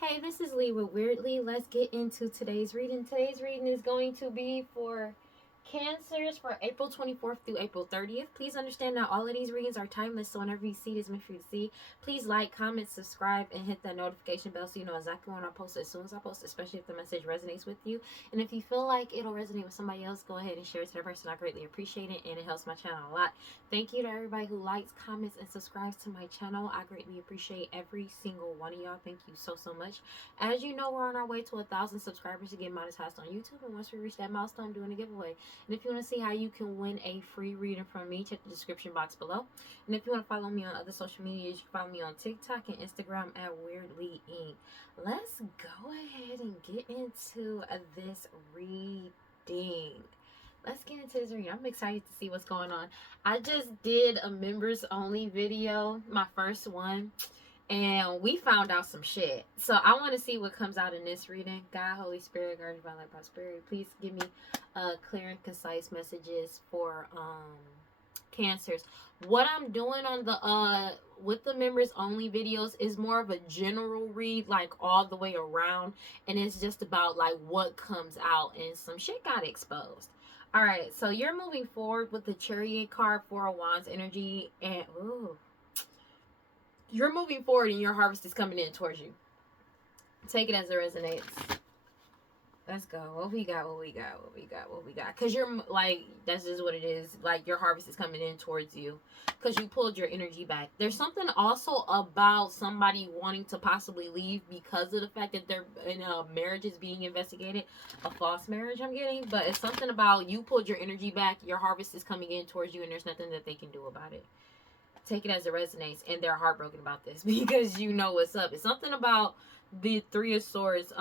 Hey, this is Lee with WeirdLee. Let's get into today's reading. Today's reading is going to be for Cancers for April 24th through April 30th. Please understand that all of these readings are timeless, so whenever you see this, make sure you see. Please like, comment, subscribe, and hit that notification bell so you know exactly when I post as soon as I post, especially if the message resonates with you. And if you feel like it'll resonate with somebody else, go ahead and share it to that person. I greatly appreciate it, and it helps my channel a lot. Thank you to everybody who likes, comments, and subscribes to my channel. I greatly appreciate every single one of y'all. Thank you so, so much. As you know, we're on our way to 1,000 subscribers to get monetized on YouTube. And once we reach that milestone, I'm doing a giveaway. And if you want to see how you can win a free reading from me, check the description box below. And if you want to follow me on other social medias, you can follow me on TikTok and Instagram at WeirdLee Inc. Let's go ahead and get into this reading. Let's get into this reading. I'm excited to see what's going on. I just did a members only video, my first one, and we found out some shit. So I want to see what comes out in this reading. God, Holy Spirit, guard, divine light, prosperity. Please give me clear and concise messages for Cancers. What I'm doing on the with the members only videos is more of a general read, like all the way around, and it's just about like what comes out, and some shit got exposed. All right, so you're moving forward with the Chariot card, Four of Wands energy, and ooh, you're moving forward and your harvest is coming in towards you. Take it as it resonates. Let's go. What we got? What we got? What we got? What we got? Because you're like, that's just what it is. Like, your harvest is coming in towards you because you pulled your energy back. There's something also about somebody wanting to possibly leave because of the fact that they're in a marriage is being investigated. A false marriage, I'm getting. But it's something about you pulled your energy back. Your harvest is coming in towards you, and there's nothing that they can do about it. Take it as it resonates, and they're heartbroken about this because you know what's up. It's something about the Three of Swords.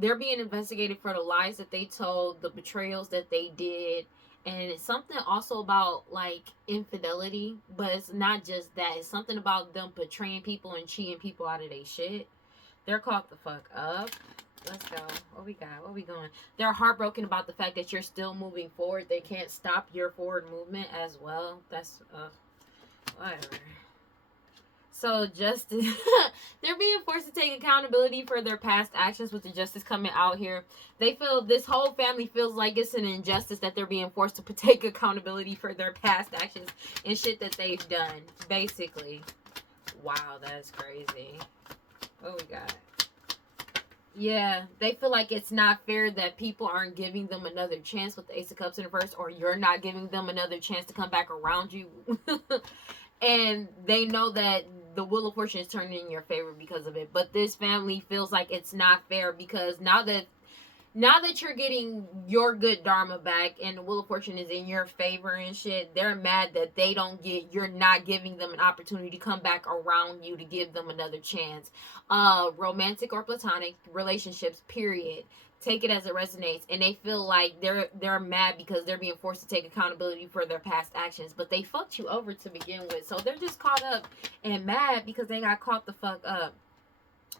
They're being investigated for the lies that they told, the betrayals that they did, and it's something also about like infidelity, but it's not just that. It's something about them betraying people and cheating people out of their shit. They're caught the fuck up. Let's go. What we got? What we going? They're heartbroken about the fact that you're still moving forward. They can't stop your forward movement as well. That's whatever. So justice, they're being forced to take accountability for their past actions with the justice coming out here. They feel, this whole family feels like it's an injustice that they're being forced to take accountability for their past actions and shit that they've done, basically. Wow, that's crazy. What we got? Yeah, they feel like it's not fair that people aren't giving them another chance with the Ace of Cups in reverse, or you're not giving them another chance to come back around you. And they know that the wheel of fortune is turning in your favor because of it. But this family feels like it's not fair because now that you're getting your good dharma back and the wheel of fortune is in your favor and shit, they're mad that you're not giving them an opportunity to come back around you to give them another chance. Romantic or platonic relationships, period. Take it as it resonates, and they feel like they're mad because they're being forced to take accountability for their past actions, but they fucked you over to begin with, so they're just caught up and mad because they got caught the fuck up.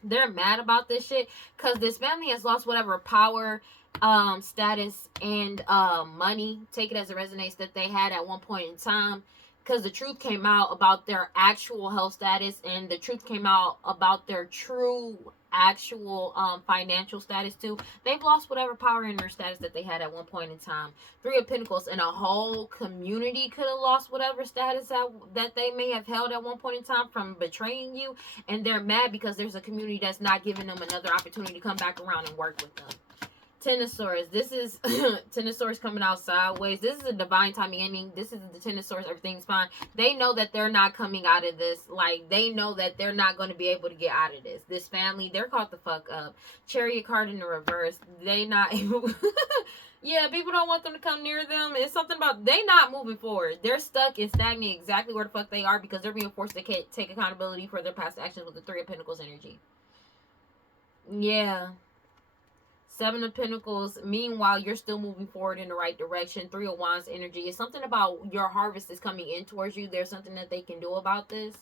They're mad about this shit because this family has lost whatever power, status, and money, take it as it resonates, that they had at one point in time, because the truth came out about their actual health status, and the truth came out about their true actual financial status too. They've lost whatever power in their status that they had at one point in time. Three of Pentacles, and a whole community could have lost whatever status that they may have held at one point in time from betraying you, and they're mad because there's a community that's not giving them another opportunity to come back around and work with them. Ten of Swords. This is Ten of Swords coming out sideways. This is a divine timing ending. This is the Ten of Swords. Everything's fine. They know that they're not coming out of this. Like, they know that they're not going to be able to get out of this. This family, they're caught the fuck up. Chariot card in the reverse. They not able. Yeah, people don't want them to come near them. It's something about they not moving forward. They're stuck and stagnant exactly where the fuck they are because they're being forced to take accountability for their past actions with the Three of Pentacles energy. Yeah. Seven of Pentacles. Meanwhile, you're still moving forward in the right direction. Three of Wands energy. It's something about your harvest is coming in towards you. There's something that they can do about this,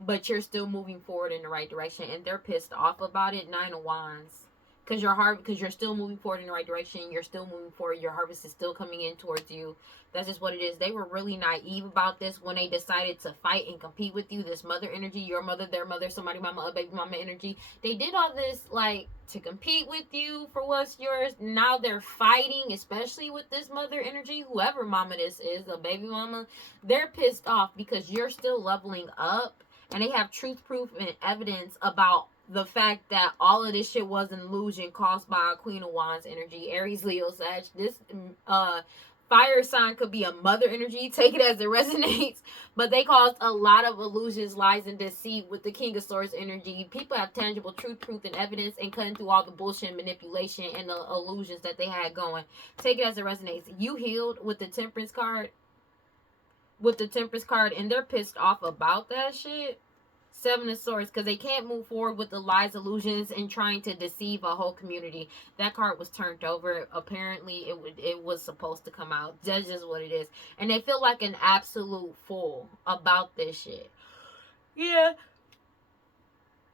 but you're still moving forward in the right direction, and they're pissed off about it. Nine of Wands. because you're still moving forward in the right direction. You're still moving forward. Your harvest is still coming in towards you. That's just what it is. They were really naive about this when they decided to fight and compete with you. This mother energy, your mother, their mother, somebody mama, a baby mama energy. They did all this like to compete with you for what's yours. Now they're fighting, especially with this mother energy. Whoever mama this is, a baby mama, they're pissed off because you're still leveling up, and they have truth, proof, and evidence about the fact that all of this shit was an illusion caused by a Queen of Wands energy, Aries, Leo, Sag. This fire sign could be a mother energy. Take it as it resonates. But they caused a lot of illusions, lies, and deceit with the King of Swords energy. People have tangible truth, proof, and evidence, and cutting through all the bullshit and manipulation and the illusions that they had going. Take it as it resonates. You healed with the Temperance card. And they're pissed off about that shit. Seven of Swords, because they can't move forward with the lies, illusions, and trying to deceive a whole community. That card was turned over. Apparently, it was supposed to come out. That's just what it is. And they feel like an absolute fool about this shit. Yeah.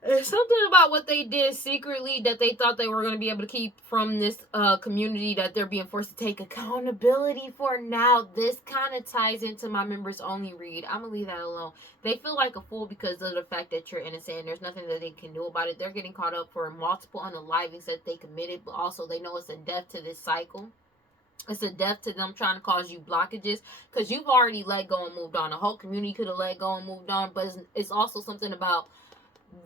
There's something about what they did secretly that they thought they were going to be able to keep from this community that they're being forced to take accountability for now. This kind of ties into my members only read. I'm going to leave that alone. They feel like a fool because of the fact that you're innocent and there's nothing that they can do about it. They're getting caught up for multiple unalivings that they committed, but also they know it's a death to this cycle. It's a death to them trying to cause you blockages because you've already let go and moved on. The whole community could have let go and moved on, but it's also something about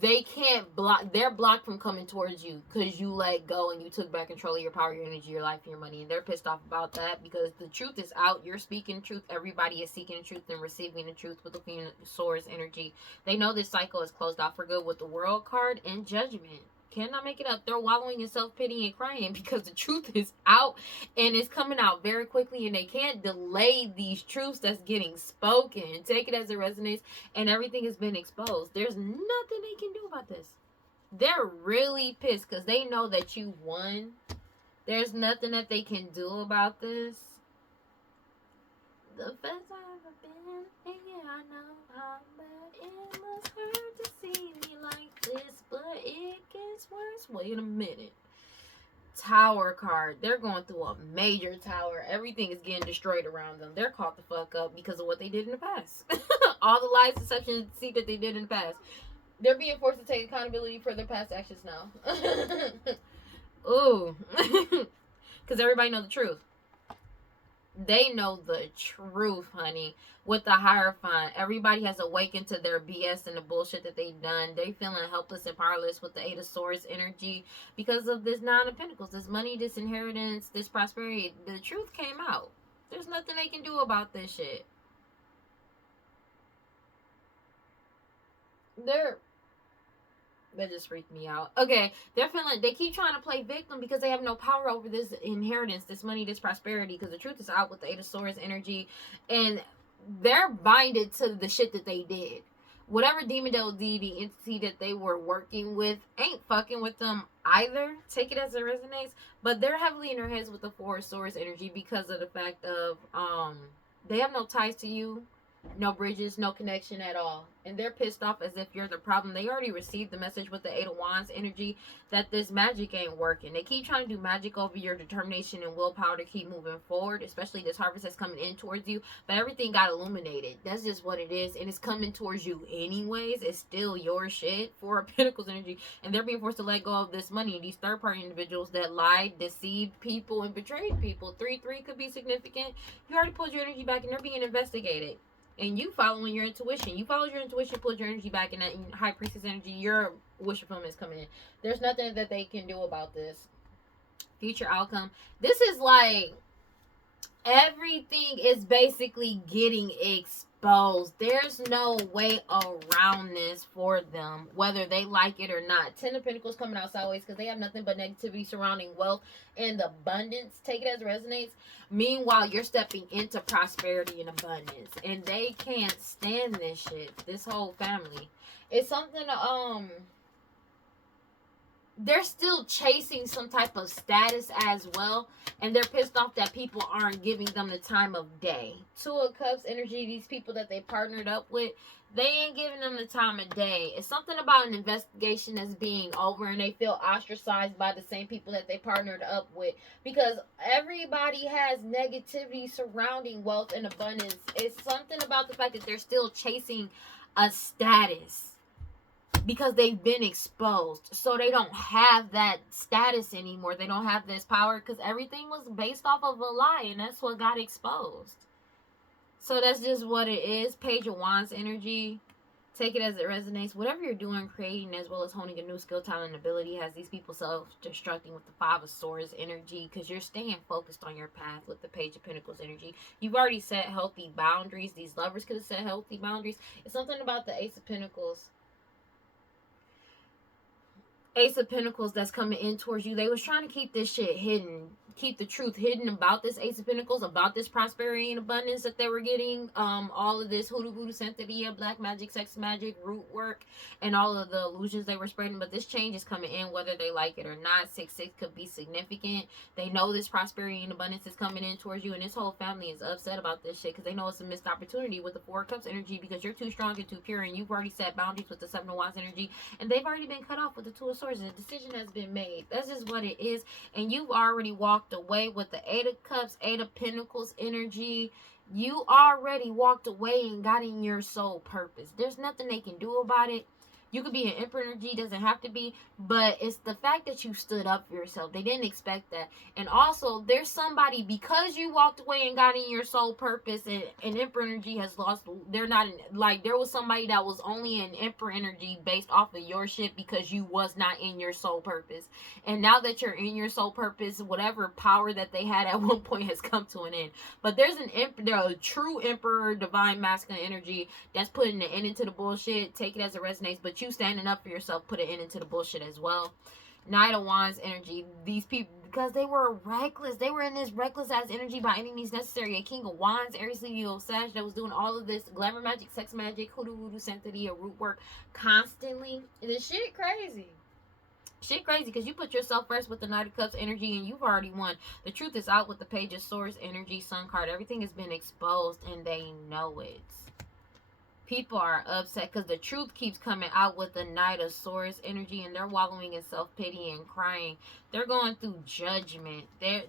they can't block. They're blocked from coming towards you because you let go and you took back control of your power, your energy, your life, and your money. And they're pissed off about that because the truth is out. You're speaking truth. Everybody is seeking the truth and receiving the truth with the Queen of Swords energy. They know this cycle is closed off for good with the World card and Judgment. Cannot make it up. They're wallowing in self-pity and crying because the truth is out and it's coming out very quickly, and they can't delay these truths that's getting spoken. Take it as it resonates, and everything has been exposed. There's nothing they can do about this. They're really pissed because they know that you won. There's nothing that they can do about this. The best I've ever been, and yeah, I know how bad it must hurt to see me like this, but it gets worse. Wait a minute. Tower card. They're going through a major tower. Everything is getting destroyed around them. They're caught the fuck up because of what they did in the past. All the lies, deception, and deceit that they did in the past. They're being forced to take accountability for their past actions now. Ooh. Because everybody knows the truth. They know the truth, honey. With the Hierophant, everybody has awakened to their BS and the bullshit that they've done. They feeling helpless and powerless with the Eight of Swords energy because of this Nine of Pentacles, this money, this inheritance, this prosperity. The truth came out. There's nothing they can do about this shit. That just freaked me out. Okay, they keep trying to play victim because they have no power over this inheritance, this money, this prosperity, because the truth is out with the Eight of Swords energy, and they're binded to the shit that they did. Whatever demon, devil, deity, entity that they were working with ain't fucking with them either. Take it as it resonates, but they're heavily in their heads with the Four of Swords energy because of the fact of they have no ties to you. No bridges, no connection at all. And they're pissed off as if you're the problem. They already received the message with the Eight of Wands energy that this magic ain't working. They keep trying to do magic over your determination and willpower to keep moving forward, especially this harvest that's coming in towards you. But everything got illuminated. That's just what it is. And it's coming towards you anyways. It's still your shit. Four of Pentacles energy. And they're being forced to let go of this money. These third-party individuals that lied, deceived people, and betrayed people. 3-3 could be significant. You already pulled your energy back and they're being investigated. And you following your intuition. You followed your intuition, pulled your energy back, and that High Priestess energy, your wish fulfillment is coming in. There's nothing that they can do about this. Future outcome. This is like everything is basically getting exposed. There's no way around this for them, whether they like it or not. 10 of Pentacles coming out sideways because they have nothing but negativity surrounding wealth and abundance. Take it as it resonates. Meanwhile, you're stepping into prosperity and abundance, and they can't stand this shit. This whole family. It's something they're still chasing some type of status as well, and they're pissed off that people aren't giving them the time of day. Two of Cups energy, these people that they partnered up with, they ain't giving them the time of day. It's something about an investigation that's being over, and they feel ostracized by the same people that they partnered up with, because everybody has negativity surrounding wealth and abundance. It's something about the fact that they're still chasing a status because they've been exposed, so they don't have that status anymore. They don't have this power because everything was based off of a lie, and that's what got exposed. So that's just what it is. Page of Wands energy, take it as it resonates. Whatever you're doing, creating as well as honing a new skill, talent, and ability, has these people self-destructing with the Five of Swords energy, because you're staying focused on your path with the Page of Pentacles energy. You've already set healthy boundaries. These lovers could have set healthy boundaries. It's something about the Ace of Pentacles. Ace of Pentacles that's coming in towards you. They was trying to keep this shit hidden. Keep the truth hidden about this Ace of Pentacles, about this prosperity and abundance that they were getting. All of this hoodoo voodoo santeria, black magic, sex magic, root work, and all of the illusions they were spreading. But this change is coming in whether they like it or not. 6-6 could be significant. They know this prosperity and abundance is coming in towards you, and this whole family is upset about this shit because they know it's a missed opportunity with the Four of Cups energy, because you're too strong and too pure, and you've already set boundaries with the Seven of Wands energy, and they've already been cut off with the Two of Swords, and a decision has been made. That's just what it is. And you've already walked away with the Eight of Cups, Eight of Pentacles energy. You already walked away and got in your soul purpose. There's nothing they can do about it. You could be an Emperor energy, doesn't have to be, but it's the fact that you stood up for yourself. They didn't expect that. And also, there's somebody, because you walked away and got in your soul purpose, and Emperor energy has lost, they're not, like, there was somebody that was only in Emperor energy based off of your shit because you was not in your soul purpose. And now that you're in your soul purpose, whatever power that they had at one point has come to an end. But there's a true Emperor, divine masculine energy that's putting an end into the bullshit. Take it as it resonates, but you standing up for yourself, put an end into the bullshit as well. Knight of Wands energy, these people, because they were reckless, they were in this reckless ass energy by any means necessary. A King of Wands, Aries, Leo, Sag, that was doing all of this glamour magic, sex magic, hoodoo voodoo santeria, root work constantly. This shit crazy. Shit crazy, because you put yourself first with the Knight of Cups energy, and you've already won. The truth is out with the Page of Swords energy, Sun card. Everything has been exposed, and they know it. People are upset because the truth keeps coming out with the Knight of Swords energy, and they're wallowing in self-pity and crying. They're going through judgment.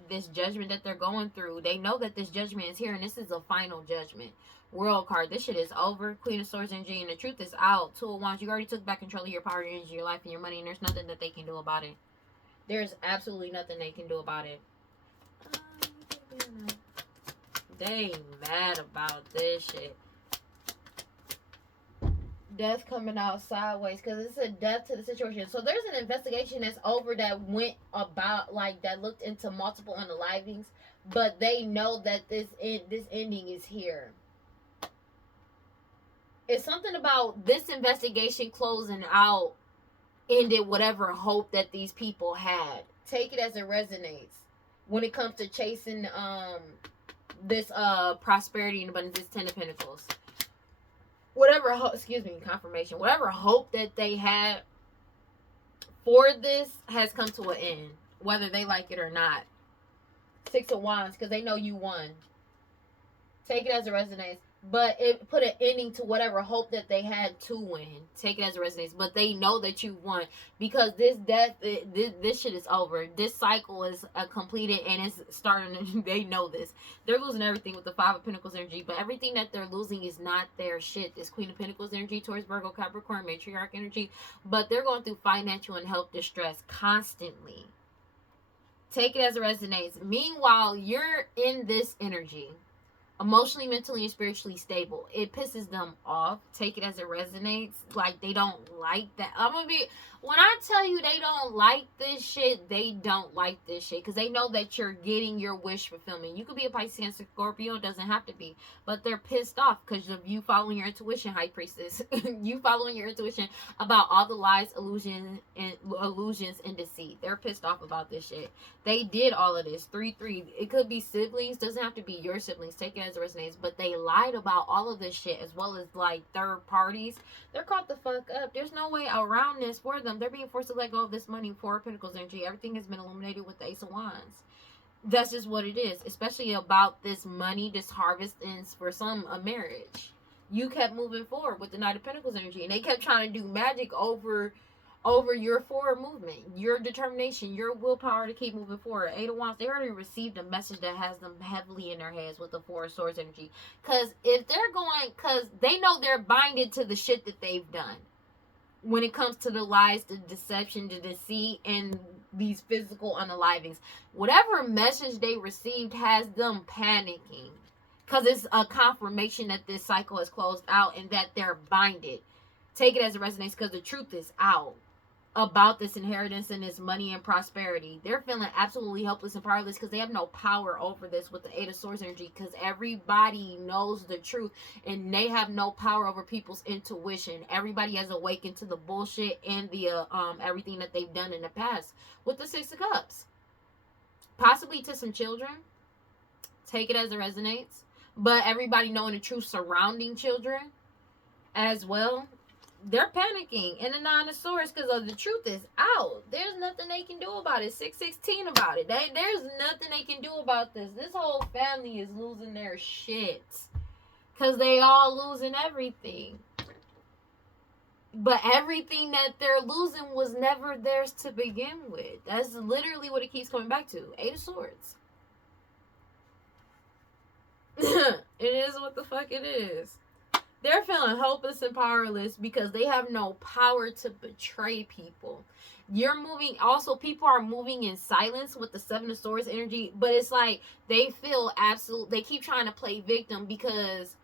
This judgment that they're going through, they know that this judgment is here, and this is a final judgment. World card, this shit is over. Queen of Swords energy, and the truth is out. Two of Wands, you already took back control of your power, your energy, your life, and your money, and there's nothing that they can do about it. There's absolutely nothing they can do about it. They mad about this shit. Death coming out sideways, because it's a death to the situation. So there's an investigation that's over that went about, like, that looked into multiple unalivings, but they know that this ending is here. It's something about this investigation closing out ended whatever hope that these people had. Take it as it resonates when it comes to chasing this prosperity and abundance, this Ten of Pentacles. Whatever confirmation, whatever hope that they had for this has come to an end, whether they like it or not. Six of Wands, because they know you won. Take it as it resonates. But it put an ending to whatever hope that they had to win. Take it as it resonates. But they know that you won, because this death, this shit is over. This cycle is completed, and it's starting. They know this. They're losing everything with the Five of Pentacles energy, but everything that they're losing is not their shit. This Queen of Pentacles energy, Taurus, Virgo, Capricorn, matriarch energy, but they're going through financial and health distress constantly. Take it as it resonates. Meanwhile, you're in this energy, emotionally, mentally, and spiritually stable. It pisses them off. Take it as it resonates. Like, they don't like that. When I tell you they don't like this shit, they don't like this shit, because they know that you're getting your wish fulfillment. You could be a Pisces, Cancer, Scorpio. It doesn't have to be, but they're pissed off because of you following your intuition, High Priestess. You following your intuition about all the lies, illusions, and deceit. They're pissed off about this shit. They did all of this. 3-3. It could be siblings. Doesn't have to be your siblings. Take it it as it resonates. But they lied about all of this shit, as well as like third parties. They're caught the fuck up. There's no way around this for them. They're being forced to let go of this money. Four of Pentacles energy. Everything has been illuminated with the Ace of Wands. That's just what it is. Especially about this money, this harvest, and for some, a marriage. You kept moving forward with the Knight of Pentacles energy, and they kept trying to do magic over your forward movement, your determination, your willpower to keep moving forward. Eight of Wands, they already received a message that has them heavily in their heads with the Four of Swords energy. Because if they're going, because they know they're binded to the shit that they've done. When it comes to the lies, the deception, the deceit, and these physical unalivings. Whatever message they received has them panicking. Because it's a confirmation that this cycle is closed out and that they're binded. Take it as it resonates, because the truth is out about this inheritance and this money and prosperity. They're feeling absolutely helpless and powerless because they have no power over this with the Eight of Swords energy, because everybody knows the truth and they have no power over people's intuition. Everybody has awakened to the bullshit and the everything that they've done in the past with the Six of Cups. Possibly to some children. Take it as it resonates. But everybody knowing the truth surrounding children as well. They're panicking in the Nine of Swords because the truth is out. There's nothing they can do about it. 616 about it. There's nothing they can do about this. This whole family is losing their shit. Because they all losing everything. But everything that they're losing was never theirs to begin with. That's literally what it keeps coming back to. Eight of Swords. It is what the fuck it is. They're feeling helpless and powerless because they have no power to betray people. You're moving, also people are moving in silence with the Seven of Swords energy, but it's like they feel absolute, they keep trying to play victim because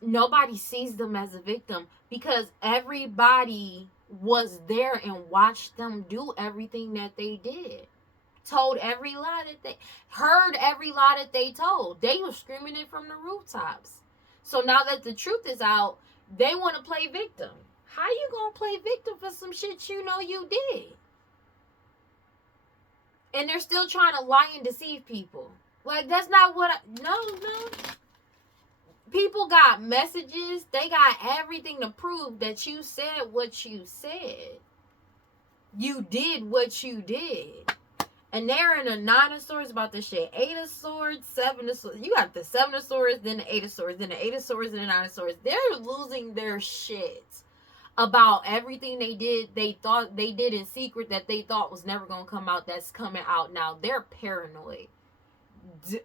nobody sees them as a victim, because everybody was there and watched them do everything that they did. Told every lie that they heard, every lie that they told. They were screaming it from the rooftops. So now that the truth is out, they want to play victim. How you gonna play victim for some shit you know you did? And they're still trying to lie and deceive people. Like, that's not what no. People got messages. They got everything to prove that you said what you said. You did what you did. And they're in a Nine of Swords about this shit. Eight of Swords, Seven of Swords. You got the Seven of Swords, then the Eight of Swords, then the Eight of Swords, and the Nine of Swords. They're losing their shit about everything they did. They thought they did in secret that they thought was never going to come out. That's coming out now. They're paranoid.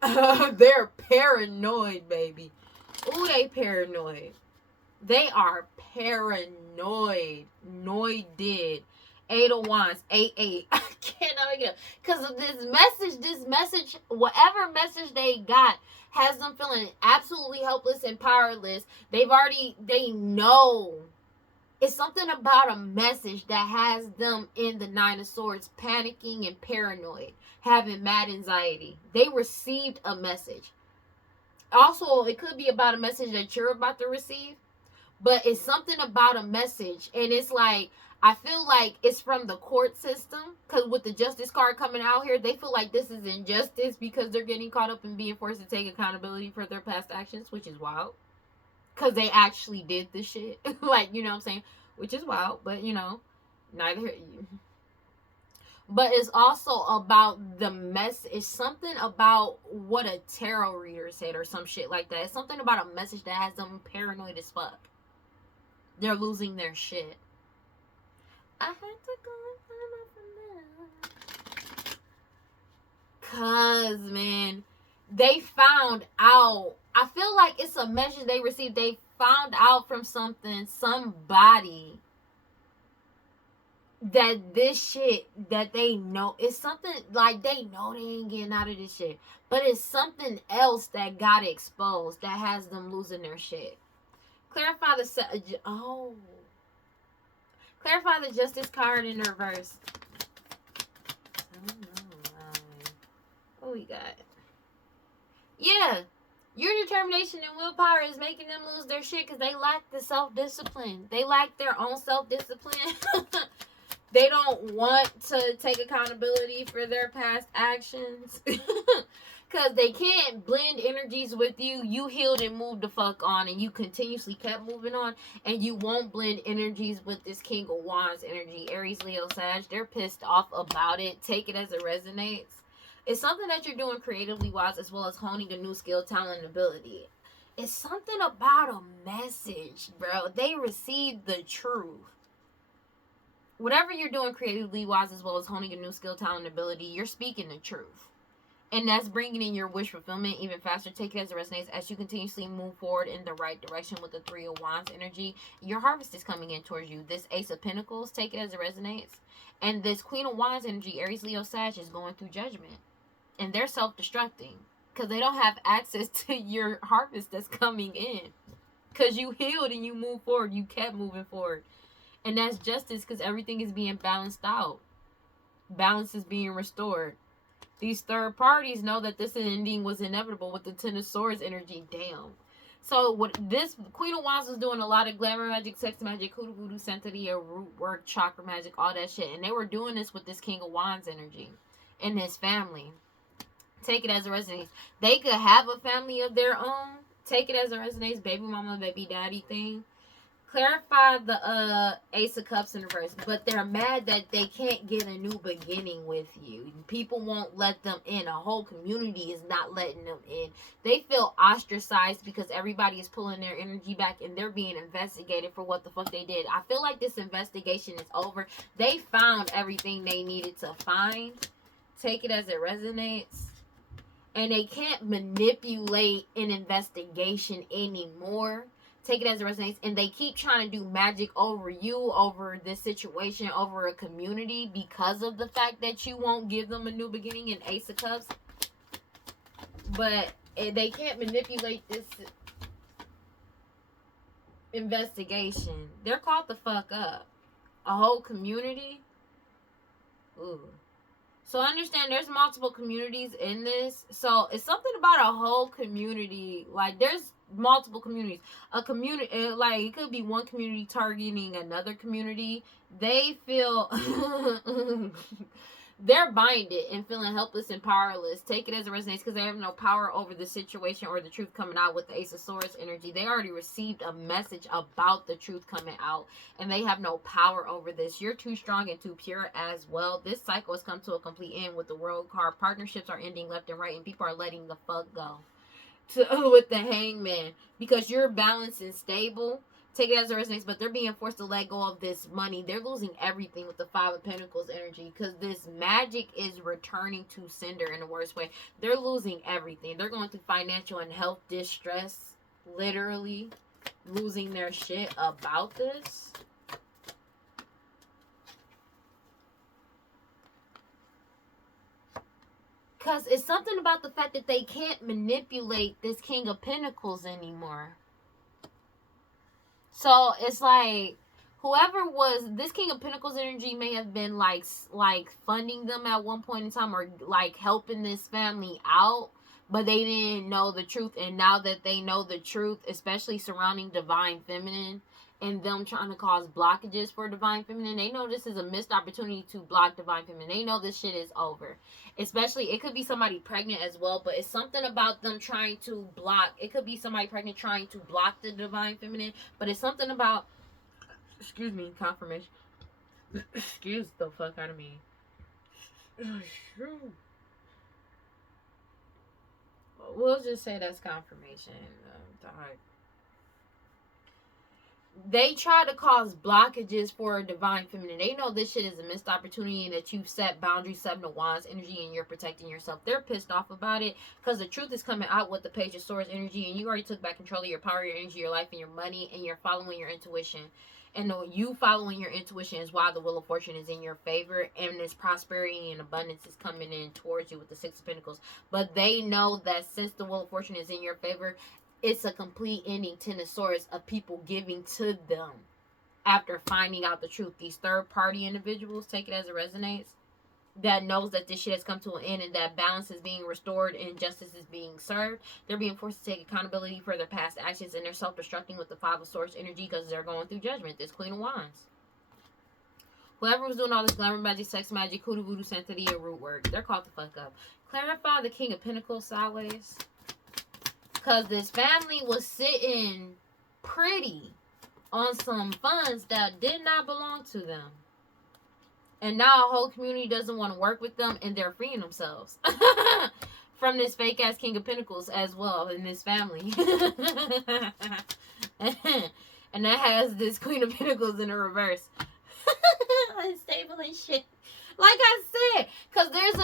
They're paranoid, baby. Ooh, they paranoid. They are paranoid. Noided. Eight of Wands, 8-8. I cannot make it up. Because of this message, whatever message they got has them feeling absolutely helpless and powerless. They know. It's something about a message that has them in the Nine of Swords, panicking and paranoid, having mad anxiety. They received a message. Also, it could be about a message that you're about to receive. But it's something about a message. And it's like, I feel like it's from the court system, because with the Justice card coming out here, they feel like this is injustice because they're getting caught up in being forced to take accountability for their past actions, which is wild. Because they actually did this shit. Like, you know what I'm saying? Which is wild, but, you know, neither you. But it's also about the mess. It's something about what a tarot reader said or some shit like that. It's something about a message that has them paranoid as fuck. They're losing their shit. I had to go and find out. Cause, man, they found out. I feel like it's a message they received. They found out from somebody, that this shit that they know, it's something like they know they ain't getting out of this shit. But it's something else that got exposed that has them losing their shit. Clarify the Justice card in reverse. I don't know. What we got? Yeah. Your determination and willpower is making them lose their shit because they lack the self-discipline. They lack their own self-discipline. They don't want to take accountability for their past actions. Because Because they can't blend energies with you. You healed and moved the fuck on, and you continuously kept moving on, and you won't blend energies with this King of Wands energy. Aries, Leo, Sag, they're pissed off about it. Take it as it resonates. It's something that you're doing creatively wise, as well as honing a new skill, talent, and ability. It's something about a message, bro. They received the truth. Whatever you're doing creatively wise, as well as honing a new skill, talent, and ability, you're speaking the truth. And that's bringing in your wish fulfillment even faster. Take it as it resonates as you continuously move forward in the right direction with the Three of Wands energy. Your harvest is coming in towards you. This Ace of Pentacles, take it as it resonates. And this Queen of Wands energy, Aries, Leo, Sag, is going through judgment. And they're self-destructing. Because they don't have access to your harvest that's coming in. Because you healed and you moved forward. You kept moving forward. And that's justice because everything is being balanced out. Balance is being restored. These third parties know that this ending was inevitable with the Ten of Swords energy. Damn. So what this Queen of Wands was doing a lot of glamour magic, sex magic, hoodoo voodoo, santeria, root work, chakra magic, all that shit. And they were doing this with this King of Wands energy and his family. Take it as it resonates. They could have a family of their own. Take it as it resonates. Baby mama, baby daddy thing. Clarify the Ace of Cups in reverse, but they're mad that they can't get a new beginning with you. People won't let them in. A whole community is not letting them in. They feel ostracized because everybody is pulling their energy back and they're being investigated for what the fuck they did. I feel like this investigation is over. They found everything they needed to find. Take it as it resonates. And they can't manipulate an investigation anymore. Take it as it resonates. And they keep trying to do magic over you, over this situation, over a community because of the fact that you won't give them a new beginning in Ace of Cups. But they can't manipulate this investigation. They're caught the fuck up. A whole community. Ooh. So understand there's multiple communities in this. So it's something about a whole community. Like there's multiple communities. A community, like it could be one community targeting another community. They feel they're binded and feeling helpless and powerless. Take it as it resonates because they have no power over the situation or the truth coming out with the Ace of Swords energy. They already received a message about the truth coming out and they have no power over this. You're too strong and too pure as well. This cycle has come to a complete end with the World card. Partnerships are ending left and right and people are letting the fuck go. With the Hangman because you're balanced and stable. Take it as it resonates, but they're being forced to let go of this money. They're losing everything with the Five of Pentacles energy because this magic is returning to sender in the worst way. They're losing everything. They're going through financial and health distress, literally losing their shit about this. Because it's something about the fact that they can't manipulate this King of Pentacles anymore. So it's like whoever was this King of Pentacles energy may have been like funding them at one point in time or like helping this family out, but they didn't know the truth. And now that they know the truth, especially surrounding Divine Feminine and them trying to cause blockages for Divine Feminine, they know this is a missed opportunity to block Divine Feminine. They know this shit is over. Especially, it could be somebody pregnant as well, but it's something about them trying to block. It could be somebody pregnant trying to block the Divine Feminine, but it's something about, excuse me, confirmation. Excuse the fuck out of me. We'll just say that's confirmation. They try to cause blockages for a Divine Feminine. They know this shit is a missed opportunity and that you've set boundaries, Seven of Wands energy, and you're protecting yourself. They're pissed off about it because the truth is coming out with the Page of Swords energy, and you already took back control of your power, your energy, your life, and your money, and you're following your intuition. And you following your intuition is why the Wheel of Fortune is in your favor, and this prosperity and abundance is coming in towards you with the Six of Pentacles. But they know that since the Wheel of Fortune is in your favor, it's a complete ending, Ten of Swords, of people giving to them after finding out the truth. These third-party individuals, take it as it resonates, that knows that this shit has come to an end and that balance is being restored and justice is being served. They're being forced to take accountability for their past actions, and they're self-destructing with the Five of Swords energy because they're going through judgment. This Queen of Wands. Whoever was doing all this glamour magic, sex magic, hoodoo voodoo, Santeria, root work, they're called the fuck up. Clarify the King of Pentacles sideways. Because this family was sitting pretty on some funds that did not belong to them. And now a whole community doesn't want to work with them, and they're freeing themselves from this fake ass King of Pentacles as well in this family. And that has this Queen of Pentacles in the reverse. Unstable and shit. Like I said, because there's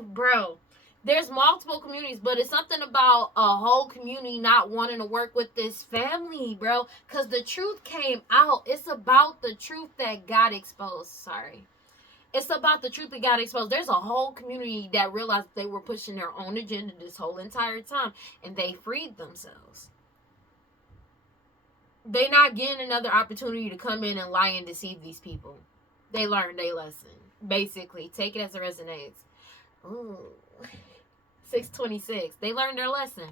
bro, there's multiple communities, but it's something about a whole community not wanting to work with this family, bro. Because the truth came out. It's about the truth that got exposed. Sorry. It's about the truth that got exposed. There's a whole community that realized they were pushing their own agenda this whole entire time, and they freed themselves. They not getting another opportunity to come in and lie and deceive these people. They learned their lesson. Basically, take it as it resonates. Ooh. 626. They learned their lesson.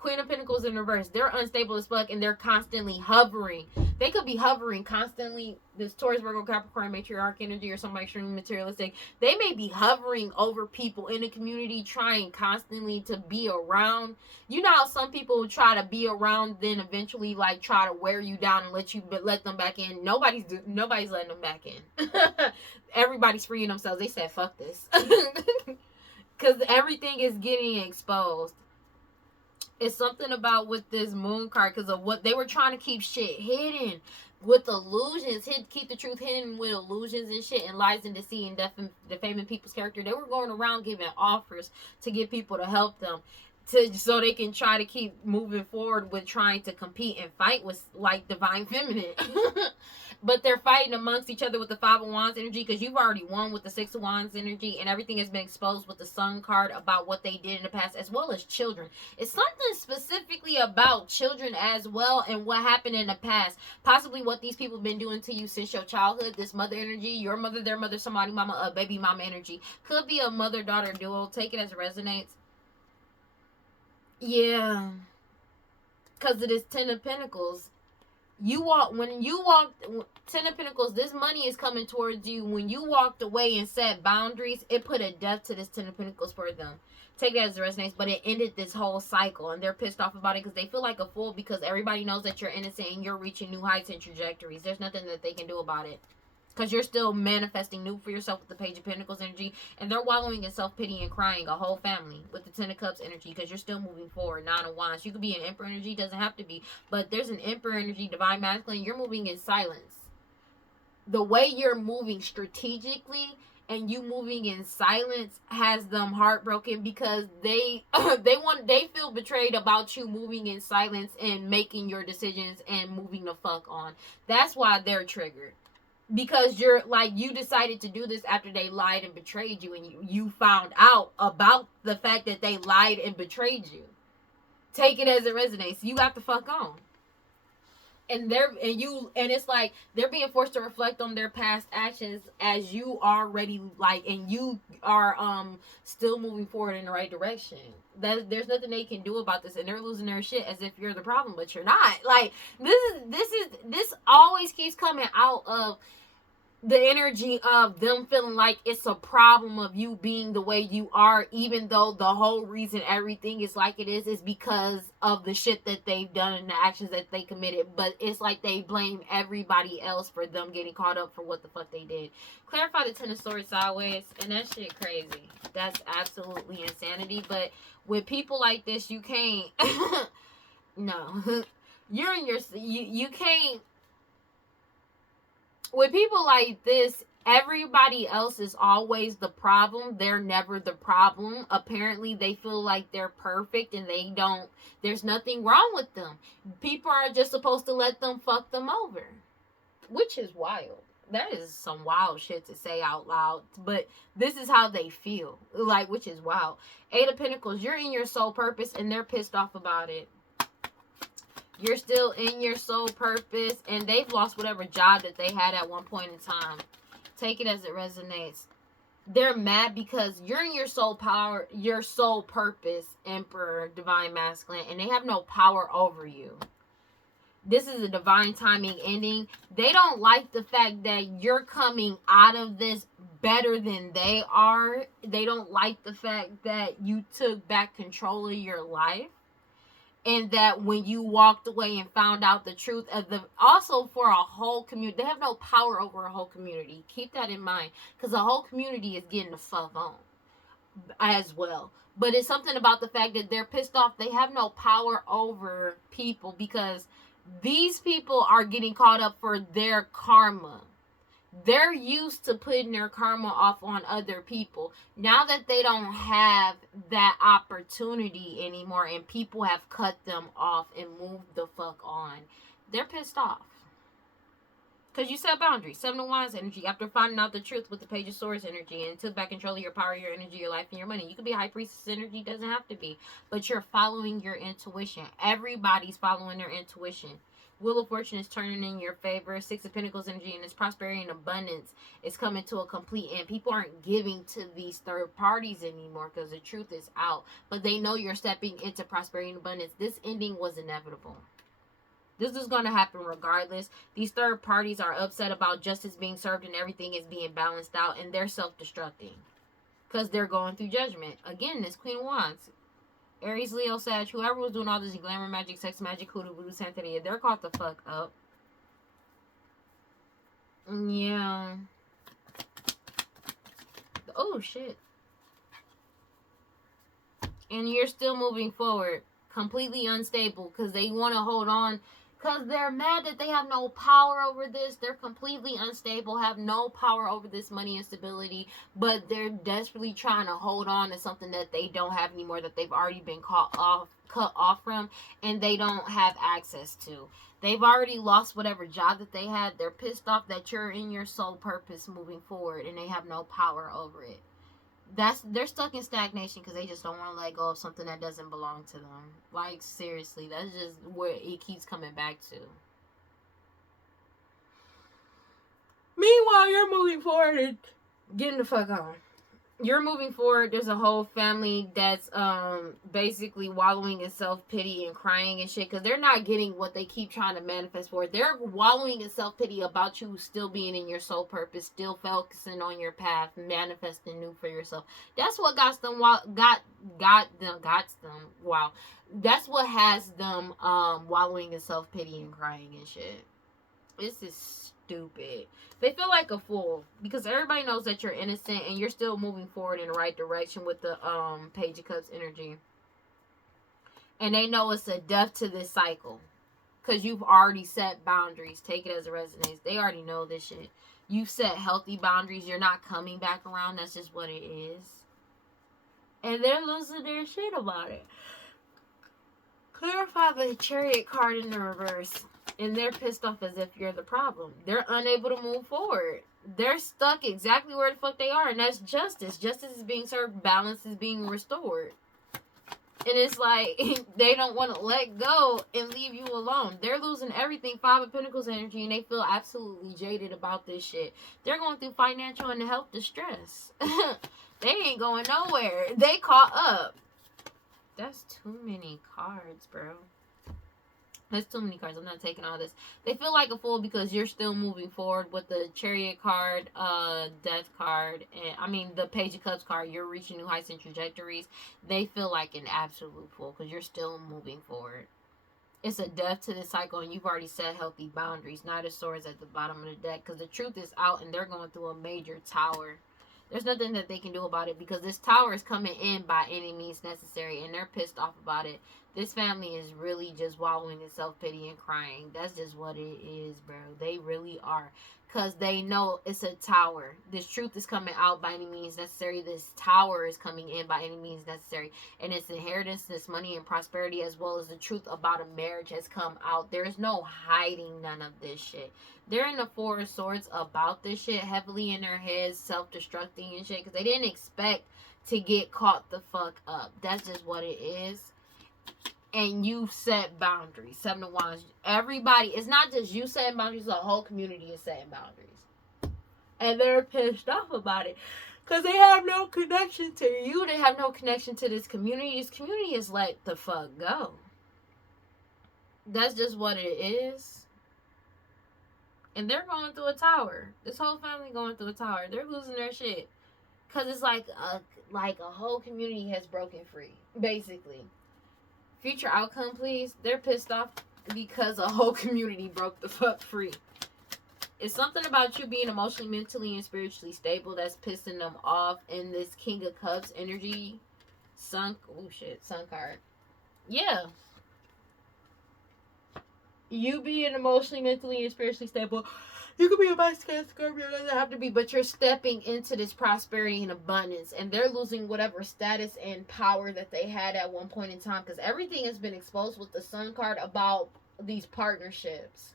Queen of Pentacles in reverse. They're unstable as fuck, and they're constantly hovering. They could be hovering constantly. This Taurus, Virgo, Capricorn, matriarch energy, or somebody extremely materialistic. They may be hovering over people in the community, trying constantly to be around. You know how some people try to be around, then eventually like try to wear you down and let them back in. Nobody's letting them back in. Everybody's freeing themselves. They said, "Fuck this," because everything is getting exposed. It's something about with this moon card because of what they were trying to keep shit hidden with illusions. Keep the truth hidden with illusions and shit and lies and deceit and defaming people's character. They were going around giving offers to get people to help them so they can try to keep moving forward with trying to compete and fight with like divine feminine. But they're fighting amongst each other with the Five of Wands energy because you've already won with the Six of Wands energy, and everything has been exposed with the Sun card about what they did in the past, as well as children. It's something specifically about children as well and what happened in the past. Possibly what these people have been doing to you since your childhood. This mother energy, your mother, their mother, somebody mama, baby mama energy. Could be a mother-daughter duo. Take it as it resonates. Yeah. Because of this Ten of Pentacles. When you walked, Ten of Pentacles, this money is coming towards you. When you walked away and set boundaries, it put a death to this Ten of Pentacles for them. Take that as it resonates, but it ended this whole cycle, and they're pissed off about it because they feel like a fool because everybody knows that you're innocent and you're reaching new heights and trajectories. There's nothing that they can do about it because you're still manifesting new for yourself with the Page of Pentacles energy, and they're wallowing in self-pity and crying, a whole family, with the Ten of Cups energy because you're still moving forward. Nine of Wands. You could be an Emperor energy, doesn't have to be, but there's an Emperor energy, divine masculine. You're moving in silence. The way you're moving strategically and you moving in silence has them heartbroken because they feel betrayed about you moving in silence and making your decisions and moving the fuck on. That's why they're triggered. Because you're like, you decided to do this after they lied and betrayed you, and you found out about the fact that they lied and betrayed you. Take it as it resonates. You got the fuck on. And it's like they're being forced to reflect on their past actions as you already like, and you are still moving forward in the right direction. There's nothing they can do about this, and they're losing their shit as if you're the problem, but you're not. Like this always keeps coming out of the energy of them feeling like it's a problem of you being the way you are, even though the whole reason everything is like it is because of the shit that they've done and the actions that they committed. But it's like they blame everybody else for them getting caught up for what the fuck they did. Clarify the Ten of Swords sideways, and that shit crazy. That's absolutely insanity. But with people like this, you can't no. You can't. With people like this, everybody else is always the problem. They're never the problem. Apparently, they feel like they're perfect and there's nothing wrong with them. People are just supposed to let them fuck them over. Which is wild. That is some wild shit to say out loud. But this is how they feel. Like, which is wild. Eight of Pentacles, you're in your soul purpose and they're pissed off about it. You're still in your soul purpose, and they've lost whatever job that they had at one point in time. Take it as it resonates. They're mad because you're in your soul power, your soul purpose, Emperor, divine masculine, and they have no power over you. This is a divine timing ending. They don't like the fact that you're coming out of this better than they are. They don't like the fact that you took back control of your life. And that when you walked away and found out the truth of the, also for a whole community, they have no power over a whole community. Keep that in mind, because the whole community is getting the fuck on as well. But it's something about the fact that they're pissed off. They have no power over people because these people are getting caught up for their karma. They're used to putting their karma off on other people. Now that they don't have that opportunity anymore and people have cut them off and moved the fuck on, they're pissed off. Because you set boundaries. 7 of Wands energy. After finding out the truth with the Page of Swords energy and took back control of your power, your energy, your life, and your money. You could be High Priestess energy. Doesn't have to be. But you're following your intuition. Everybody's following their intuition. Wheel of Fortune is turning in your favor. 6 of Pentacles energy and this prosperity and abundance is coming to a complete end. People aren't giving to these third parties anymore because the truth is out. But they know you're stepping into prosperity and abundance. This ending was inevitable. This is going to happen regardless. These third parties are upset about justice being served and everything is being balanced out. And they're self-destructing. Because they're going through judgment. Again, this Queen of Wands. Aries, Leo, Sag. Whoever was doing all this glamour magic, sex magic, hoodoo, voodoo, Santeria. They're caught the fuck up. Yeah. Oh, shit. And you're still moving forward. Completely unstable. Because they want to hold on. Because they're mad that they have no power over this. They're completely unstable, have no power over this money and stability. But they're desperately trying to hold on to something that they don't have anymore, that they've already been cut off from, and they don't have access to. They've already lost whatever job that they had. They're pissed off that you're in your sole purpose moving forward, and they have no power over it. They're stuck in stagnation because they just don't want to let go of something that doesn't belong to them. Like, seriously, that's just where it keeps coming back to. Meanwhile, you're moving forward and getting the fuck on. You're moving forward. There's a whole family that's basically wallowing in self-pity and crying and shit because they're not getting what they keep trying to manifest for. They're wallowing in self-pity about you still being in your soul purpose, still focusing on your path, manifesting new for yourself. That's what got them. Wow, that's what has them wallowing in self-pity and crying and shit. This is stupid. They feel like a fool because everybody knows that you're innocent and you're still moving forward in the right direction with the Page of Cups energy. And they know it's a death to this cycle because you've already set boundaries. Take it as a resonance. They already know this shit. You've set healthy boundaries. You're not coming back around. That's just what it is. And they're losing their shit about it. Clarify the Chariot card in the reverse. And they're pissed off as if you're the problem. They're unable to move forward. They're stuck exactly where the fuck they are. And that's justice. Justice is being served. Balance is being restored. And it's like, they don't want to let go and leave you alone. They're losing everything. 5 of Pentacles energy. And they feel absolutely jaded about this shit. They're going through financial and health distress. They ain't going nowhere. They caught up. That's too many cards, bro. That's too many cards. I'm not taking all this. They feel like a fool because you're still moving forward with the Chariot card, Death card, and the Page of Cups card. You're reaching new heights and trajectories. They feel like an absolute fool because you're still moving forward. It's a death to this cycle, and you've already set healthy boundaries. Knight of Swords at the bottom of the deck because the truth is out, and they're going through a major tower. There's nothing that they can do about it because this tower is coming in by any means necessary, and they're pissed off about it. This family is really just wallowing in self-pity and crying. That's just what it is, bro. They really are. Because they know it's a tower. This truth is coming out by any means necessary. This tower is coming in by any means necessary. And its inheritance, this money and prosperity, as well as the truth about a marriage has come out. There is no hiding none of this shit. They're in the 4 of Swords about this shit. Heavily in their heads, self-destructing and shit. Because they didn't expect to get caught the fuck up. That's just what it is. And you set boundaries. 7 of Wands. Everybody, it's not just you setting boundaries, the whole community is setting boundaries. And they're pissed off about it. Because they have no connection to you. They have no connection to this community. This community is let the fuck go. That's just what it is. And they're going through a tower. This whole family going through a tower. They're losing their shit. Because it's like a whole community has broken free, basically. Future outcome, please. They're pissed off because a whole community broke the fuck free. It's something about you being emotionally, mentally, and spiritually stable that's pissing them off. And this King of Cups energy, Sun card. Yeah. You being emotionally, mentally, and spiritually stable. You could be a Mexican Scorpio, it doesn't have to be, but you're stepping into this prosperity and abundance, and they're losing whatever status and power that they had at one point in time, because everything has been exposed with the Sun card about these partnerships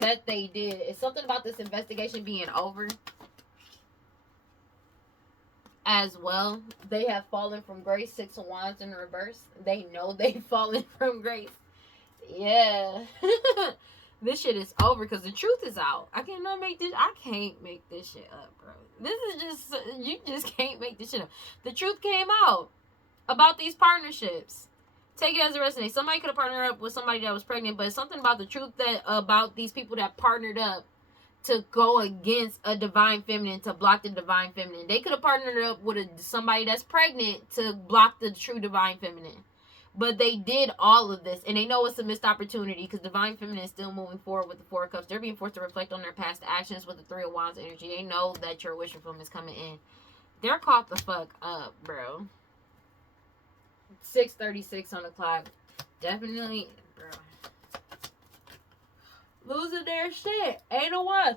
that they did. It's something about this investigation being over as well. They have fallen from grace. 6 of Wands in reverse. They know they've fallen from grace. Yeah. This shit is over because the truth is out. I can't make this shit up, bro. This is just, you just can't make this shit up. The truth came out about these partnerships. Take it as it resonates. Somebody could have partnered up with somebody that was pregnant, but it's something about the truth that about these people that partnered up to go against a divine feminine, to block the divine feminine. They could have partnered up with somebody that's pregnant to block the true divine feminine. But they did all of this, and they know it's a missed opportunity because divine feminine is still moving forward with the 4 of Cups. They're being forced to reflect on their past actions with the 3 of Wands energy. They know that your wish fulfillment is coming in. They're caught the fuck up, bro. 6:36 on the clock. Definitely, bro. Losing their shit. Ain't no one.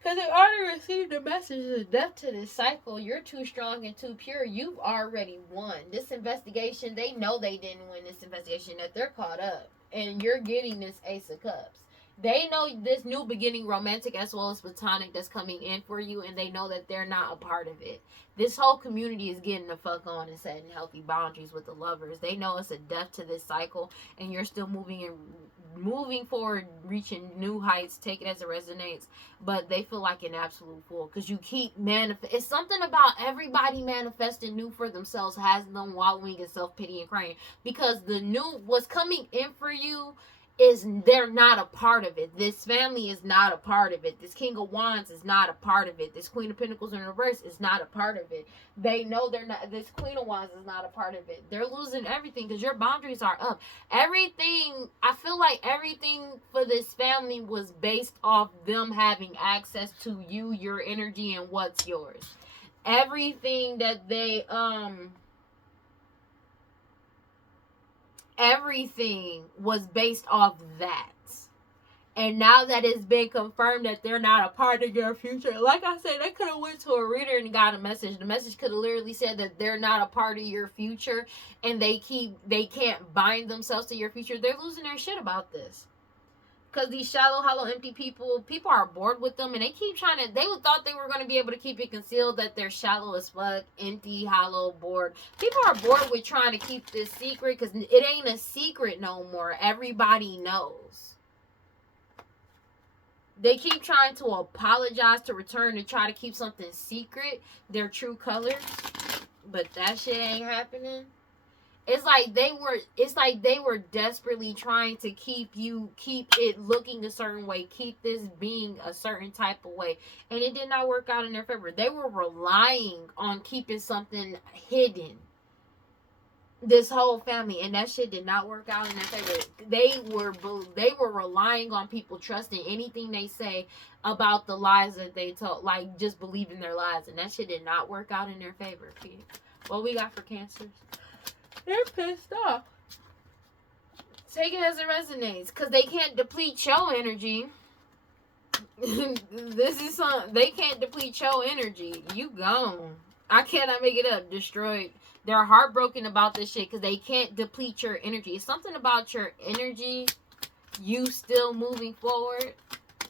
Because they already received the message of death to this cycle. You're too strong and too pure. You've already won. This investigation, they know they didn't win this investigation, that they're caught up. And you're getting this Ace of Cups. They know this new beginning, romantic as well as platonic, that's coming in for you, and they know that they're not a part of it. This whole community is getting the fuck on and setting healthy boundaries with the lovers. They know it's a death to this cycle, and you're still moving forward, reaching new heights. Take it as it resonates. But they feel like an absolute fool because you keep it's something about everybody manifesting new for themselves has them wallowing in self-pity and crying, because the new, what's coming in for you, is they're not a part of it. This family is not a part of it. This King of Wands is not a part of it. This Queen of Pentacles in reverse is not a part of it. They know they're not. This Queen of Wands is not a part of it. They're losing everything because your boundaries are up. Everything, I feel like everything for this family was based off them having access to you, your energy, and what's yours. Everything that they, everything was based off that. And now that it's been confirmed that they're not a part of your future, like I said, they could have went to a reader and got a message. The message could have literally said that they're not a part of your future, and they can't bind themselves to your future. They're losing their shit about this. Because these shallow, hollow, empty people are bored with them, and they keep trying to, they thought they were going to be able to keep it concealed that they're shallow as fuck, empty, hollow, bored. People are bored with trying to keep this secret because it ain't a secret no more. Everybody knows. They keep trying to apologize to return and try to keep something secret, their true colors, but that shit ain't happening. It's like they were desperately trying to keep it looking a certain way, keep this being a certain type of way, and it did not work out in their favor. They were relying on keeping something hidden, this whole family, and that shit did not work out in their favor. They were relying on people trusting anything they say about the lies that they told, like just believing their lies, and that shit did not work out in their favor. What we got for Cancers? They're pissed off. Take it as it resonates, because they can't deplete your energy. They can't deplete your energy. You gone. I cannot make it up. Destroyed. They're heartbroken about this shit because they can't deplete your energy. It's something about your energy. You still moving forward.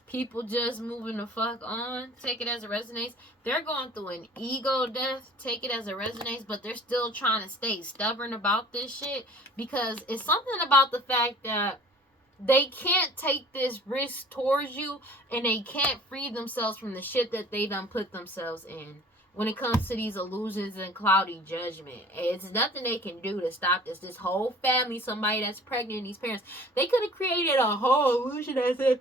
People just moving the fuck on. Take it as it resonates. They're going through an ego death. Take it as it resonates. But they're still trying to stay stubborn about this shit. Because it's something about the fact that they can't take this risk towards you. And they can't free themselves from the shit that they done put themselves in. when it comes to these illusions and cloudy judgment. It's nothing they can do to stop this. This whole family, somebody that's pregnant, these parents, they could have created a whole illusion that said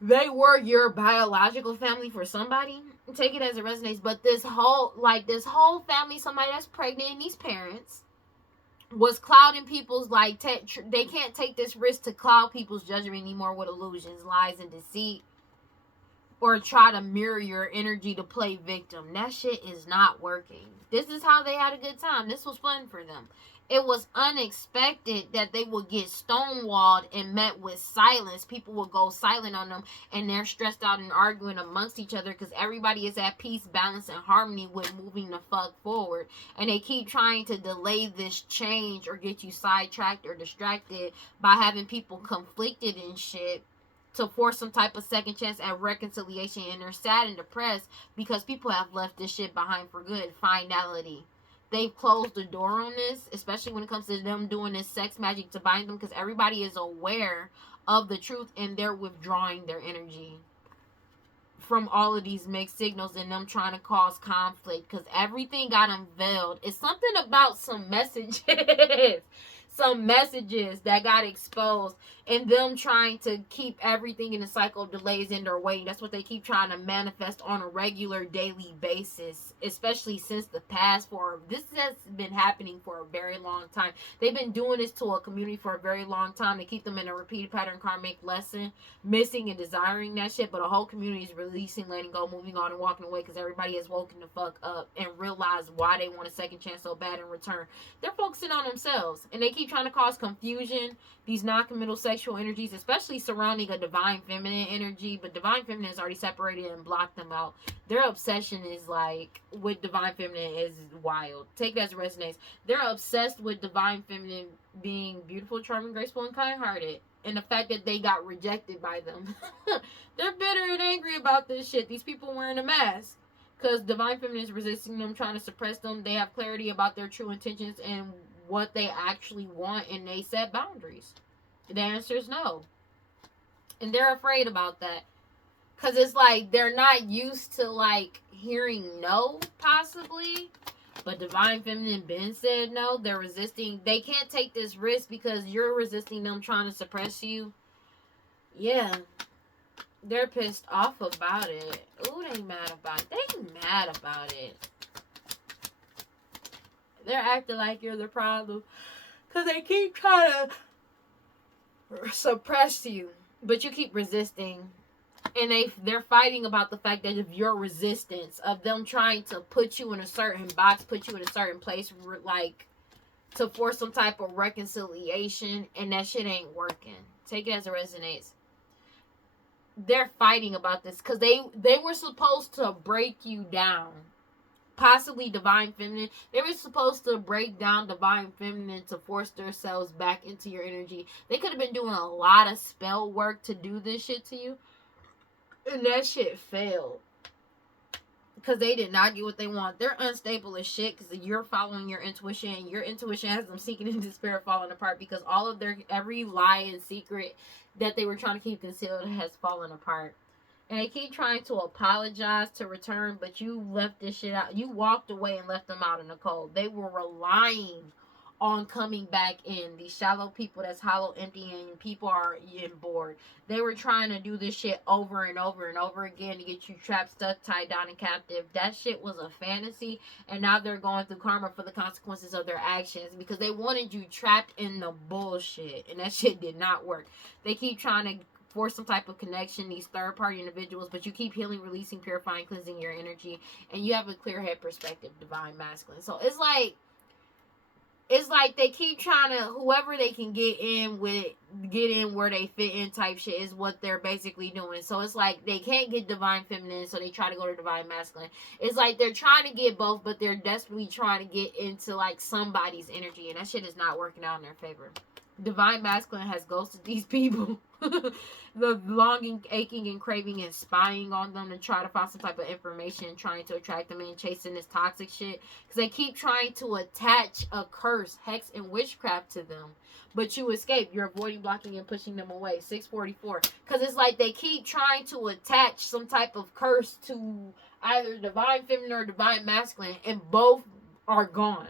they were your biological family for somebody. Take it as it resonates. But this whole family, somebody that's pregnant, and these parents was clouding people's, they can't take this risk to cloud people's judgment anymore with illusions, lies, and deceit, or try to mirror your energy to play victim. That shit is not working. This is how they had a good time. This was fun for them. It was unexpected that they would get stonewalled and met with silence. People would go silent on them, and they're stressed out and arguing amongst each other because everybody is at peace, balance, and harmony with moving the fuck forward. And they keep trying to delay this change or get you sidetracked or distracted by having people conflicted and shit to force some type of second chance at reconciliation. And they're sad and depressed because people have left this shit behind for good. Finality. They've closed the door on this, especially when it comes to them doing this sex magic to bind them, because everybody is aware of the truth and they're withdrawing their energy from all of these mixed signals and them trying to cause conflict because everything got unveiled. It's something about some messages that got exposed, and them trying to keep everything in a cycle of delays in their waiting. That's what they keep trying to manifest on a regular daily basis, especially since the past. This has been happening for a very long time. They've been doing this to a community for a very long time to keep them in a repeated pattern, karmic lesson, missing and desiring that shit. But a whole community is releasing, letting go, moving on, and walking away because everybody has woken the fuck up and realized why they want a second chance so bad in return. They're focusing on themselves, and they keep trying to cause confusion. These non-committal sexual energies, especially surrounding a divine feminine energy, but divine feminine is already separated and blocked them out. Their obsession is with divine feminine is wild. Take it as it resonates. They're obsessed with divine feminine being beautiful, charming, graceful, and kind-hearted, and the fact that they got rejected by them. They're bitter and angry about this shit. These people wearing a mask because divine feminine is resisting them, trying to suppress them. They have clarity about their true intentions and what they actually want, and they set boundaries. The answer is no. And they're afraid about that. Because it's they're not used to hearing no, possibly. But divine feminine been said no. They're resisting. They can't take this risk because you're resisting them trying to suppress you. Yeah. They're pissed off about it. Ooh, they mad about it. They mad about it. They're acting like you're the problem because they keep trying to suppress you, but you keep resisting, and they're fighting about the fact that of your resistance, of them trying to put you in a certain box, put you in a certain place, to force some type of reconciliation, and that shit ain't working. Take it as it resonates. They're fighting about this because they were supposed to break you down. Possibly divine feminine. They were supposed to break down divine feminine to force themselves back into your energy. They could have been doing a lot of spell work to do this shit to you, and that shit failed because they did not get what they want. They're unstable as shit because you're following your intuition, and your intuition has them sinking into despair, falling apart because all of every lie and secret that they were trying to keep concealed has fallen apart. And they keep trying to apologize to return, but you left this shit out. You walked away and left them out in the cold. They were relying on coming back in. These shallow people that's hollow, empty, and people are bored. They were trying to do this shit over and over and over again to get you trapped, stuck, tied down, and captive. That shit was a fantasy, and now they're going through karma for the consequences of their actions because they wanted you trapped in the bullshit, and that shit did not work. They keep trying to force some type of connection, these third-party individuals, but you keep healing, releasing, purifying, cleansing your energy, and you have a clear head perspective, divine masculine. So it's like they keep trying to, whoever they can get in where they fit in type shit is what they're basically doing. So it's like they can't get divine feminine, so they try to go to divine masculine. It's like they're trying to get both, but they're desperately trying to get into somebody's energy, and that shit is not working out in their favor. Divine masculine has ghosted these people. The longing, aching, and craving and spying on them to try to find some type of information, trying to attract them in, chasing this toxic shit. Because they keep trying to attach a curse, hex, and witchcraft to them. But you escape. You're avoiding, blocking, and pushing them away. 644. Because it's like they keep trying to attach some type of curse to either divine feminine or divine masculine. And both are gone.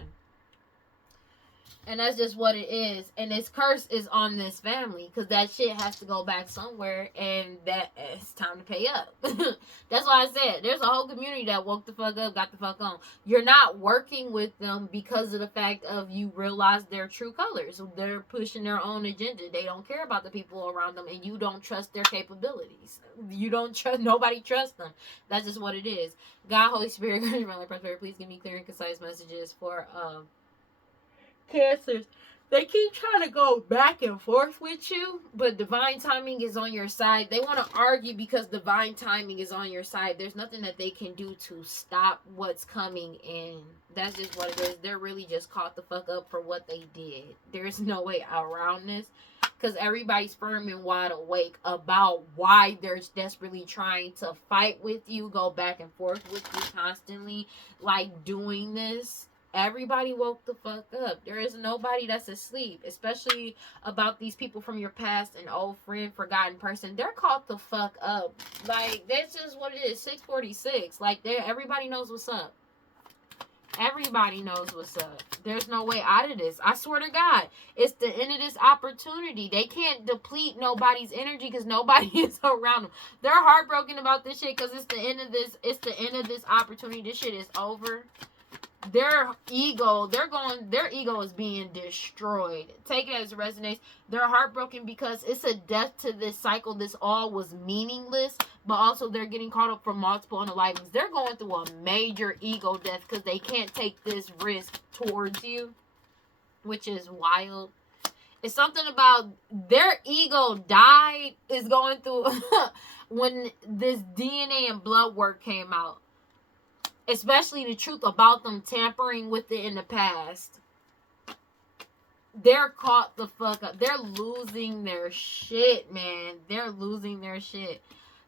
And that's just what it is. And this curse is on this family. Because that shit has to go back somewhere. And that it's time to pay up. That's why I said there's a whole community that woke the fuck up, got the fuck on. You're not working with them because of the fact of you realize their true colors. They're pushing their own agenda. They don't care about the people around them. And you don't trust their capabilities. You don't trust, nobody trusts them. That's just what it is. God, Holy Spirit, please give me clear and concise messages for Cancers. They keep trying to go back and forth with you, but divine timing is on your side. They want to argue because divine timing is on your side. There's nothing that they can do to stop what's coming in. That's just what it is. They're really just caught the fuck up for what they did. There's no way around this. Because everybody's firm and wide awake about why they're desperately trying to fight with you, go back and forth with you constantly, like doing this. Everybody woke the fuck up. There is nobody that's asleep, especially about these people from your past, an old friend, forgotten person. They're caught the fuck up. Like, that's just what it is. 646. Like, everybody knows what's up. Everybody knows what's up. There's no way out of this. I swear to God, it's the end of this opportunity. They can't deplete nobody's energy because nobody is around them. They're heartbroken about this shit because it's the end of this. It's the end of this opportunity. This shit is over. Their ego is being destroyed. Take it as it resonates. They're heartbroken because it's a death to this cycle. This all was meaningless, but also they're getting caught up for multiple unalivings. They're going through a major ego death because they can't take this risk towards you, which is wild. It's something about their ego died is going through when this DNA and blood work came out. Especially the truth about them tampering with it in the past. They're caught the fuck up. They're losing their shit, man. They're losing their shit.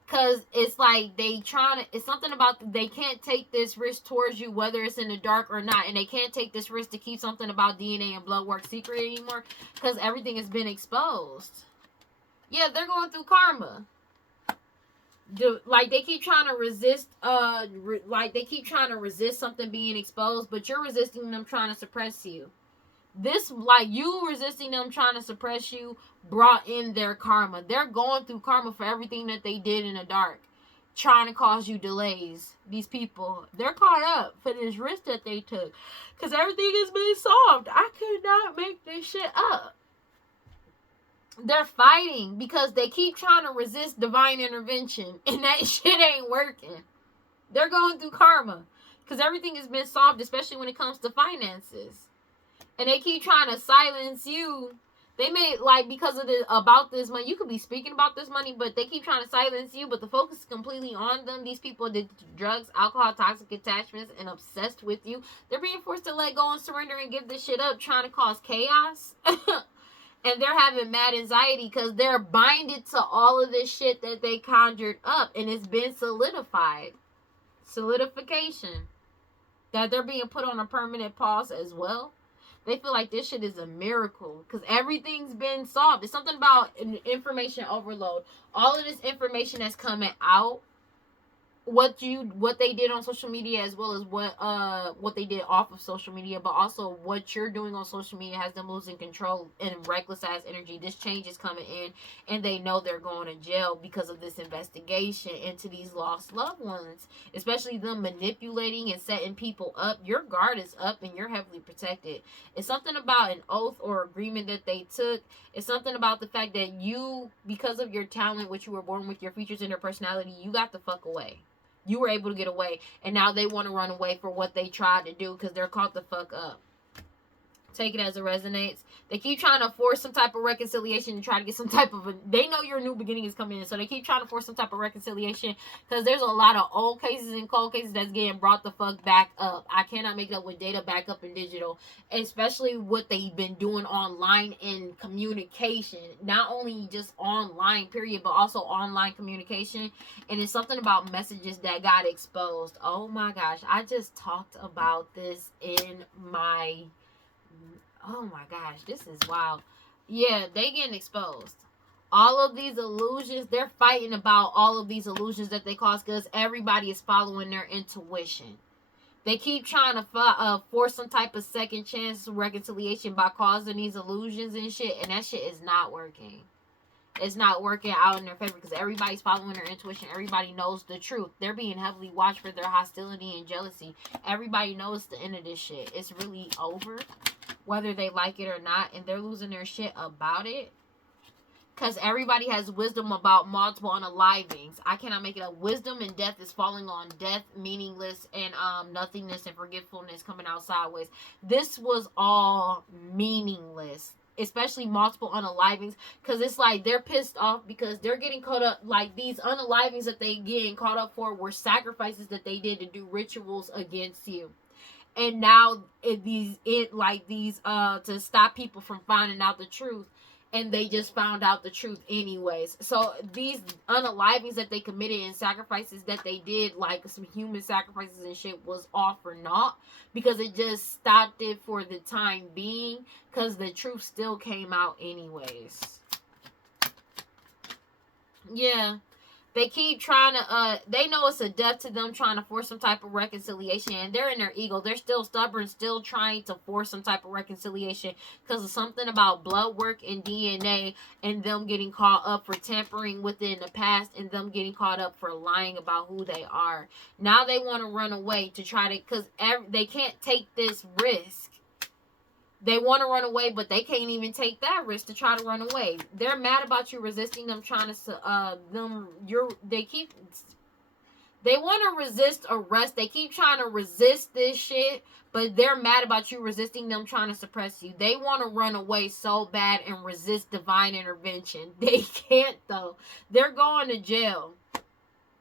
Because it's like it's something about they can't take this risk towards you, whether it's in the dark or not. And they can't take this risk to keep something about DNA and blood work secret anymore. Because everything has been exposed. Yeah, they're going through karma. Like they keep trying to resist something being exposed, but you're resisting them trying to suppress you. This, like, you resisting them trying to suppress you brought in their karma. They're going through karma for everything that they did in the dark, trying to cause you delays. These people, they're caught up for this risk that they took because everything has been solved. I could not make this shit up. They're fighting because they keep trying to resist divine intervention, and that shit ain't working. They're going through karma because everything has been solved, especially when it comes to finances. And they keep trying to silence you. They may, like, because of about this money, you could be speaking about this money, but they keep trying to silence you, but the focus is completely on them. These people did drugs, alcohol, toxic attachments, and obsessed with you. They're being forced to let go and surrender and give this shit up, trying to cause chaos. And they're having mad anxiety because they're binded to all of this shit that they conjured up. And it's been solidified. Solidification. That they're being put on a permanent pause as well. They feel like this shit is a miracle. Because everything's been solved. It's something about information overload. All of this information that's coming out. What they did on social media, as well as what they did off of social media, but also what you're doing on social media has them losing control and reckless ass energy. This change is coming in, and they know they're going to jail because of this investigation into these lost loved ones, especially them manipulating and setting people up. Your guard is up and you're heavily protected. It's something about an oath or agreement that they took. It's something about the fact that you, because of your talent, which you were born with, your features and your personality, you got the fuck away. You were able to get away, and now they want to run away for what they tried to do because they're caught the fuck up. Take it as it resonates. They keep trying to force some type of reconciliation and try to get some type of they know your new beginning is coming in, so they keep trying to force some type of reconciliation because there's a lot of old cases and cold cases that's getting brought the fuck back up. I cannot make it up with data back up in digital, especially what they've been doing online in communication, not only just online period, but also online communication. And it's something about messages that got exposed. Oh my gosh, I just talked about this in my oh my gosh, this is wild. Yeah, they getting exposed. All of these illusions, they're fighting about all of these illusions that they cause because everybody is following their intuition. They keep trying to force some type of second chance reconciliation by causing these illusions and shit, and that shit is not working. It's not working out in their favor because everybody's following their intuition. Everybody knows the truth. They're being heavily watched for their hostility and jealousy. Everybody knows the end of this shit. It's really over, whether they like it or not, and they're losing their shit about it because everybody has wisdom about multiple unalivings. I cannot make it up. Wisdom and death is falling on death, meaningless, and nothingness and forgetfulness coming out sideways. This was all meaningless, especially multiple unalivings, because it's like they're pissed off because they're getting caught up. Like, these unalivings that they getting caught up for were sacrifices that they did to do rituals against you. And now to stop people from finding out the truth, and they just found out the truth anyways. So these unalivings that they committed and sacrifices that they did, like some human sacrifices and shit, was all for naught because it just stopped it for the time being, because the truth still came out anyways. Yeah. They keep trying to, they know it's a death to them trying to force some type of reconciliation, and they're in their ego. They're still stubborn, still trying to force some type of reconciliation because of something about blood work and DNA, and them getting caught up for tampering within the past, and them getting caught up for lying about who they are. Now they want to run away to try to, because they can't take this risk. They want to run away, but they can't even take that risk to try to run away. They're mad about you resisting them, trying to, they want to resist arrest. They keep trying to resist this shit, but they're mad about you resisting them, trying to suppress you. They want to run away so bad and resist divine intervention. They can't, though. They're going to jail.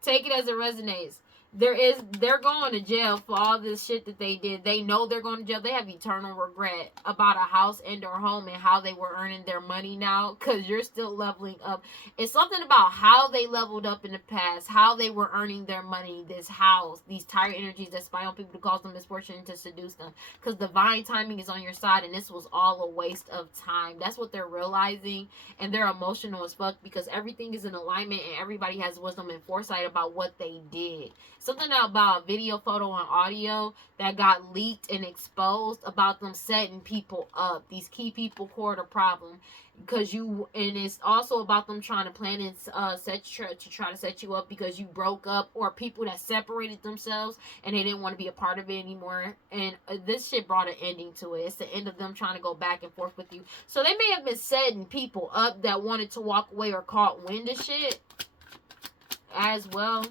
Take it as it resonates. They're going to jail for all this shit that they did. They know they're going to jail. They have eternal regret about a house and or home and how they were earning their money now, because you're still leveling up. It's something about how they leveled up in the past, how they were earning their money, this house, these tired energies that spy on people to cause them misfortune and to seduce them, because divine timing is on your side, and this was all a waste of time. That's what they're realizing, and they're emotional as fuck because everything is in alignment and everybody has wisdom and foresight about what they did. Something about video, photo, and audio that got leaked and exposed about them setting people up. These key people core the problem. And it's also about them trying to plan and try to set you up because you broke up, or people that separated themselves and they didn't want to be a part of it anymore. And this shit brought an ending to it. It's the end of them trying to go back and forth with you. So they may have been setting people up that wanted to walk away or caught wind of shit as well.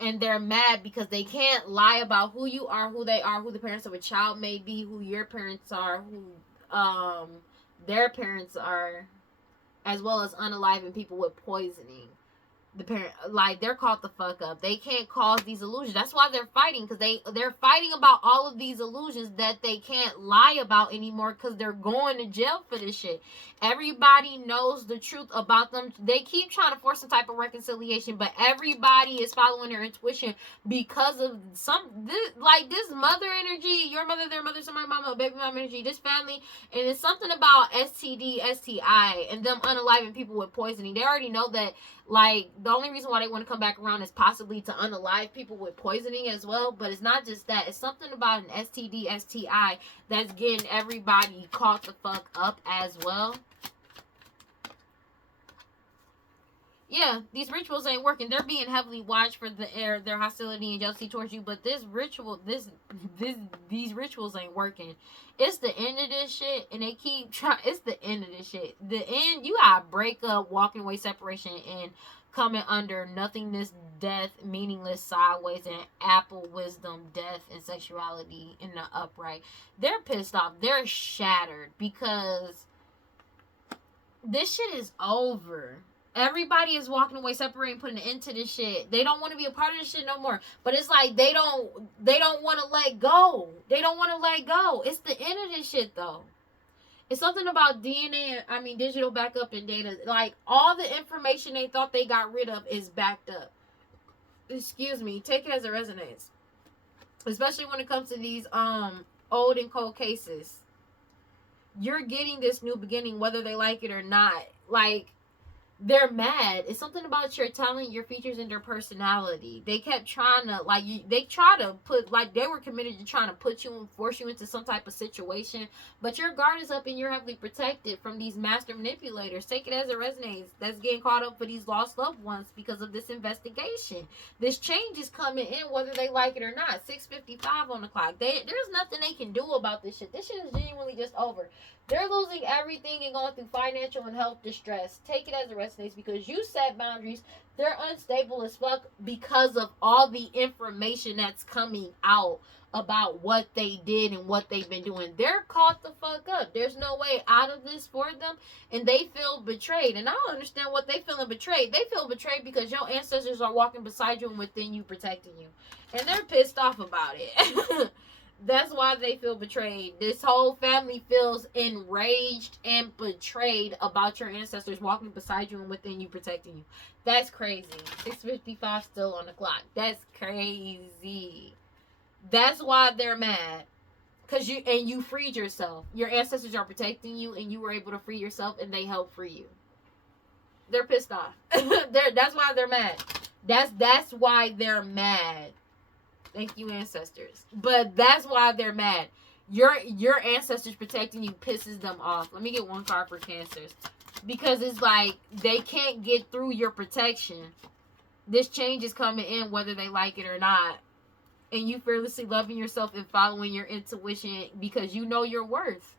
And they're mad because they can't lie about who you are, who they are, who the parents of a child may be, who your parents are, who their parents are, as well as unaliving people with poisoning. They're caught the fuck up. They can't cause these illusions. That's why they're fighting, because they're fighting about all of these illusions that they can't lie about anymore, because they're going to jail for this shit. Everybody knows the truth about them. They keep trying to force some type of reconciliation, but everybody is following their intuition because of this mother energy, your mother, their mother, somebody mama, baby mama energy, this family, and it's something about STD, STI, and them unaliving people with poisoning. They already know that. The only reason why they want to come back around is possibly to unalive people with poisoning as well. But it's not just that. It's something about an STD, STI that's getting everybody caught the fuck up as well. Yeah, these rituals ain't working. They're being heavily watched for their hostility and jealousy towards you. But these rituals ain't working. It's the end of this shit, and they keep trying. It's the end of this shit. The end, you gotta break up, walking away, separation, and coming under nothingness, death, meaningless, sideways, and apple wisdom, death, and sexuality in the upright. They're pissed off. They're shattered because this shit is over. Everybody is walking away, separating, putting an end to this shit. They don't want to be a part of this shit no more. But it's like they don't want to let go. They don't want to let go. It's the end of this shit though. It's something about DNA, digital backup and data. Like, all the information they thought they got rid of is backed up. Excuse me. Take it as it resonates. Especially when it comes to these old and cold cases. You're getting this new beginning, whether they like it or not. Like, they're mad. It's something about your talent, your features, and their personality. They kept trying to, they try to put, they were committed to trying to put you and force you into some type of situation. But your guard is up and you're heavily protected from these master manipulators. Take it as it resonates. That's getting caught up for these lost loved ones because of this investigation. This change is coming in whether they like it or not. 6:55 on the clock. There's nothing they can do about this shit. This shit is genuinely just over. They're losing everything and going through financial and health distress. Take it as it resonates because you set boundaries. They're unstable as fuck because of all the information that's coming out about what they did and what they've been doing. They're caught the fuck up. There's no way out of this for them, and they feel betrayed. And I don't understand what they feeling betrayed. They feel betrayed because your ancestors are walking beside you and within you, protecting you, and they're pissed off about it. That's why they feel betrayed. This whole family feels enraged and betrayed about your ancestors walking beside you and within you, protecting you. That's crazy. 6:55 still on the clock. That's crazy. That's why they're mad. Because you freed yourself. Your ancestors are protecting you and you were able to free yourself and they helped free you. They're pissed off. That's why they're mad. That's why they're mad. Thank you, ancestors. But that's why they're mad. Your ancestors protecting you pisses them off. Let me get one card for Cancers. Because it's like they can't get through your protection. This change is coming in whether they like it or not. And you fearlessly loving yourself and following your intuition because you know your worth.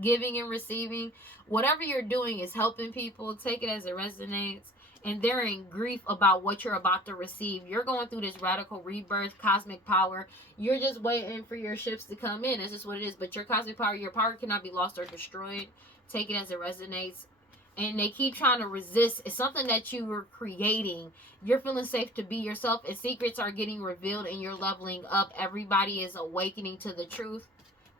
Giving and receiving. Whatever you're doing is helping people. Take it as it resonates. And they're in grief about what you're about to receive. You're going through this radical rebirth, cosmic power. You're just waiting for your ships to come in. That's just what it is. But your cosmic power, your power cannot be lost or destroyed. Take it as it resonates. And they keep trying to resist. It's something that you were creating. You're feeling safe to be yourself. And secrets are getting revealed and you're leveling up. Everybody is awakening to the truth.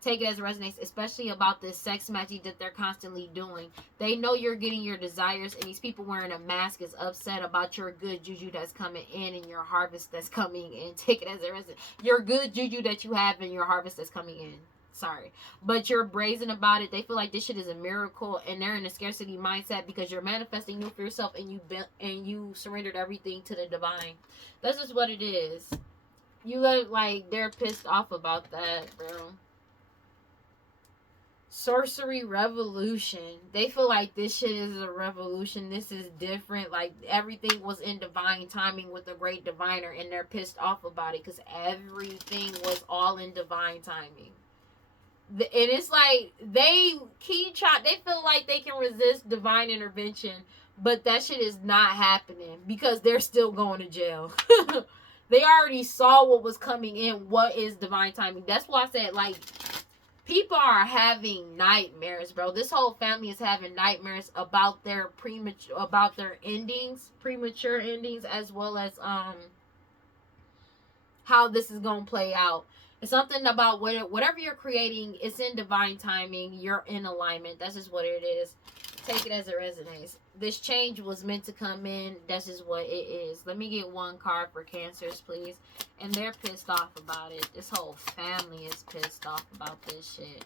Take it as it resonates, especially about this sex magic that they're constantly doing. They know you're getting your desires, and these people wearing a mask is upset about your good juju that's coming in and your harvest that's coming in. Take it as it resonates. Your good juju that you have and your harvest that's coming in. Sorry. But you're brazen about it. They feel like this shit is a miracle, and they're in a scarcity mindset because you're manifesting new for yourself, and you surrendered everything to the divine. That's just what it is. You look like they're pissed off about that, bro. Sorcery revolution. They feel like this shit is a revolution. This is different. Like everything was in divine timing with the great diviner, and they're pissed off about it because everything was all in divine timing. And it's like they keep trying. They feel like they can resist divine intervention, but that shit is not happening because they're still going to jail. They already saw what was coming in. What is divine timing? That's why I said, like, people are having nightmares, bro. This whole family is having nightmares about their premature endings, as well as how this is gonna play out. It's something about whatever you're creating, it's in divine timing. You're in alignment. That's just what it is. Take it as it resonates. This change was meant to come in. That's just what it is. Let me get one card for Cancers, please. And they're pissed off about it. This whole family is pissed off about this shit.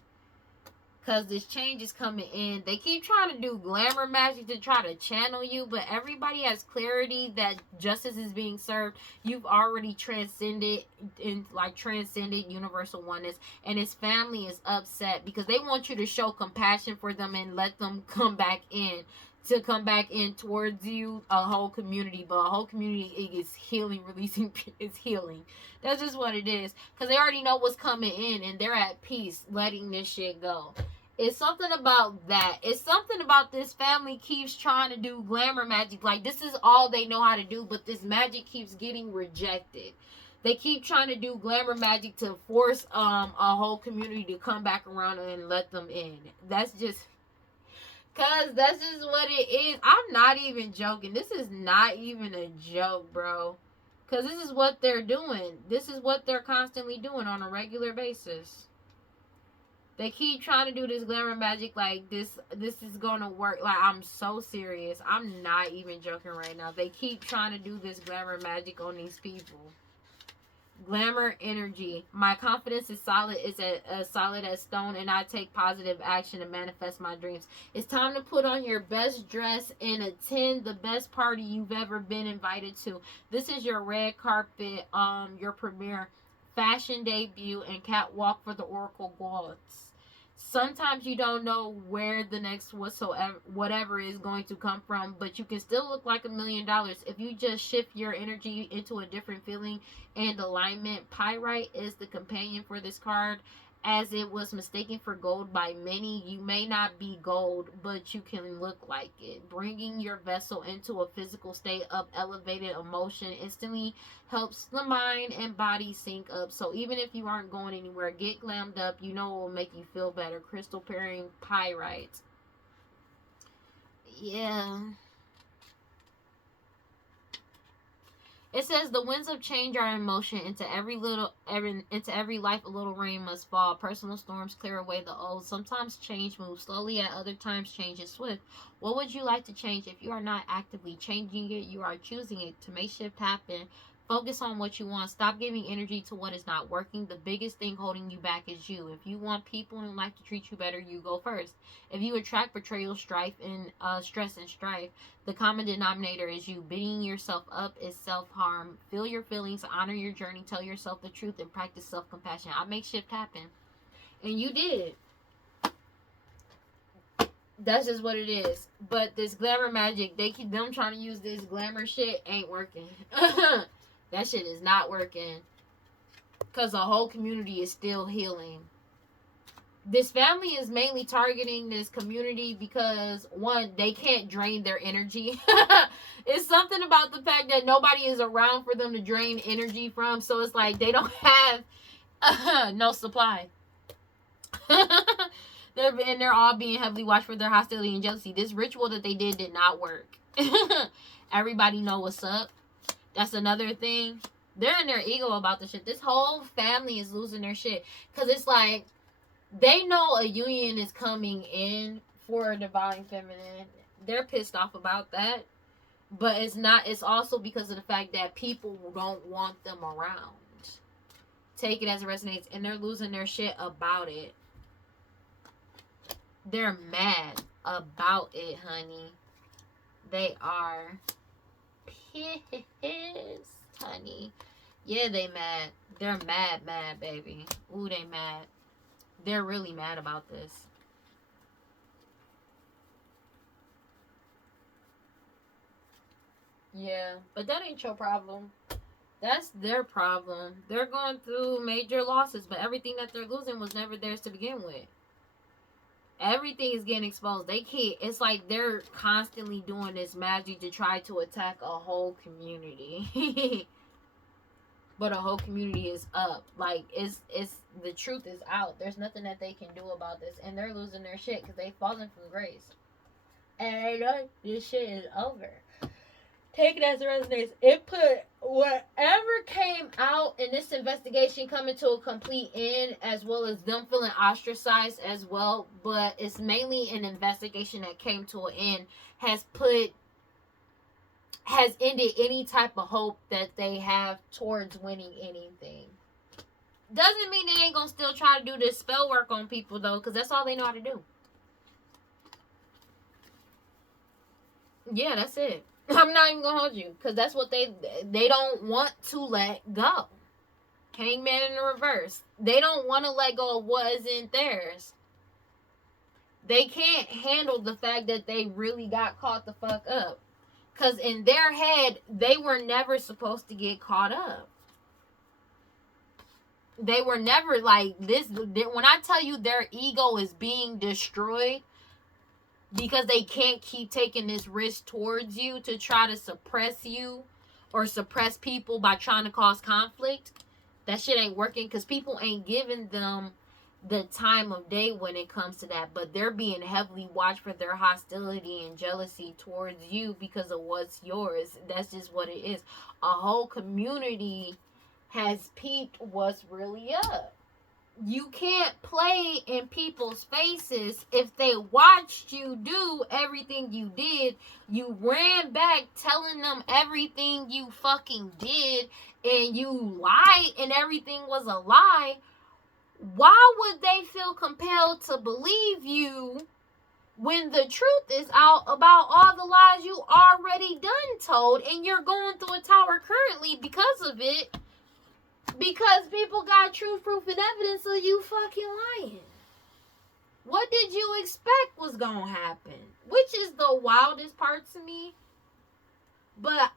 Because this change is coming in. They keep trying to do glamour magic to try to channel you. But everybody has clarity that justice is being served. You've already transcended universal oneness. And his family is upset because they want you to show compassion for them and let them come back in. To come back in towards you, a whole community. But a whole community is healing, releasing, is healing. That's just what it is. Because they already know what's coming in. And they're at peace letting this shit go. It's something about that. It's something about this family keeps trying to do glamour magic. Like, this is all they know how to do, but this magic keeps getting rejected. They keep trying to do glamour magic to force a whole community to come back around and let them in. That's just what it is. I'm not even joking. This is not even a joke, bro. Cause this is what they're doing. This is what they're constantly doing on a regular basis. They keep trying to do this glamour magic like this is gonna work. Like, I'm so serious. I'm not even joking right now. They keep trying to do this glamour magic on these people. Glamour energy. My confidence is solid, as solid as stone, and I take positive action to manifest my dreams. It's time to put on your best dress and attend the best party you've ever been invited to. This is your red carpet, your premiere, fashion debut, and catwalk for the Oracle Gods. Sometimes you don't know where the next whatever is going to come from, but you can still look like $1 million if you just shift your energy into a different feeling and alignment. Pyrite is the companion for this card, as it was mistaken for gold by many. You may not be gold, but you can look like it. Bringing your vessel into a physical state of elevated emotion instantly helps the mind and body sync up. So even if you aren't going anywhere, get glammed up. You know it will make you feel better. Crystal pairing pyrite. Yeah. It says the winds of change are in motion. Into every life a little rain must fall. Personal storms clear away the old. Sometimes change moves slowly, at other times change is swift. What would you like to change? If you are not actively changing it, you are choosing it. To make shift happen, focus on what you want. Stop giving energy to what is not working. The biggest thing holding you back is you. If you want people in life to treat you better, you go first. If you attract betrayal, strife, and stress and strife, the common denominator is you. Beating yourself up is self-harm. Feel your feelings, honor your journey, tell yourself the truth, and practice self-compassion. I make shift happen. And you did. That's just what it is. But this glamour magic, they keep them trying to use this glamour shit, ain't working. That shit is not working. Because the whole community is still healing. This family is mainly targeting this community because, one, they can't drain their energy. It's something about the fact that nobody is around for them to drain energy from. So it's like they don't have no supply. They're all being heavily watched for their hostility and jealousy. This ritual that they did not work. Everybody know what's up. That's another thing. They're in their ego about this shit. This whole family is losing their shit. Because it's like, they know a union is coming in for a divine feminine. They're pissed off about that. But it's also because of the fact that people don't want them around. Take it as it resonates. And they're losing their shit about it. They're mad about it, honey. They are pissed, honey. Yeah, they mad. They're mad, baby. Ooh, they mad. They're really mad about this. Yeah, but that ain't your problem. That's their problem. They're going through major losses, but everything that they're losing was never theirs to begin with. Everything is getting exposed. They can't. It's like they're constantly doing this magic to try to attack a whole community. But a whole community is up. Like, it's the truth is out. There's nothing that they can do about this. And they're losing their shit because they've fallen from grace. And they know this shit is over. Take it as it resonates. It put whatever came out in this investigation coming to a complete end, as well as them feeling ostracized as well. But it's mainly an investigation that came to an end, has ended any type of hope that they have towards winning anything. Doesn't mean they ain't gonna still try to do this spell work on people, though, because that's all they know how to do. Yeah, that's it. I'm not even gonna hold you, because that's what they don't want to let go. Hangman in the reverse. They don't want to let go of what isn't theirs. They can't handle the fact that they really got caught the fuck up. Because in their head, they were never supposed to get caught up. They were never like this. When I tell you their ego is being destroyed because they can't keep taking this risk towards you to try to suppress you or suppress people by trying to cause conflict, that shit ain't working because people ain't giving them the time of day when it comes to that. But they're being heavily watched for their hostility and jealousy towards you because of what's yours. That's just what it is. A whole community has peeped what's really up. You can't play in people's faces. If they watched you do everything you did, you ran back telling them everything you fucking did, and you lied and everything was a lie, why would they feel compelled to believe you when the truth is out about all the lies you already done told, and you're going through a tower currently because of it? Because people got truth, proof, and evidence of you fucking lying. What did you expect was gonna happen? Which is the wildest part to me. But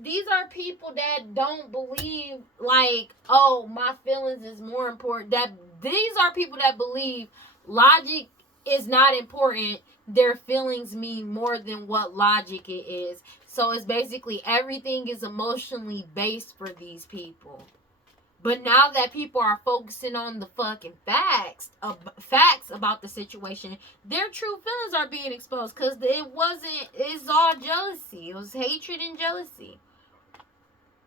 these are people that don't believe, like, oh, my feelings is more important. These are people that believe logic is not important. Their feelings mean more than what logic it is. So it's basically everything is emotionally based for these people. But now that people are focusing on the fucking facts about the situation, their true feelings are being exposed because it's all jealousy. It was hatred and jealousy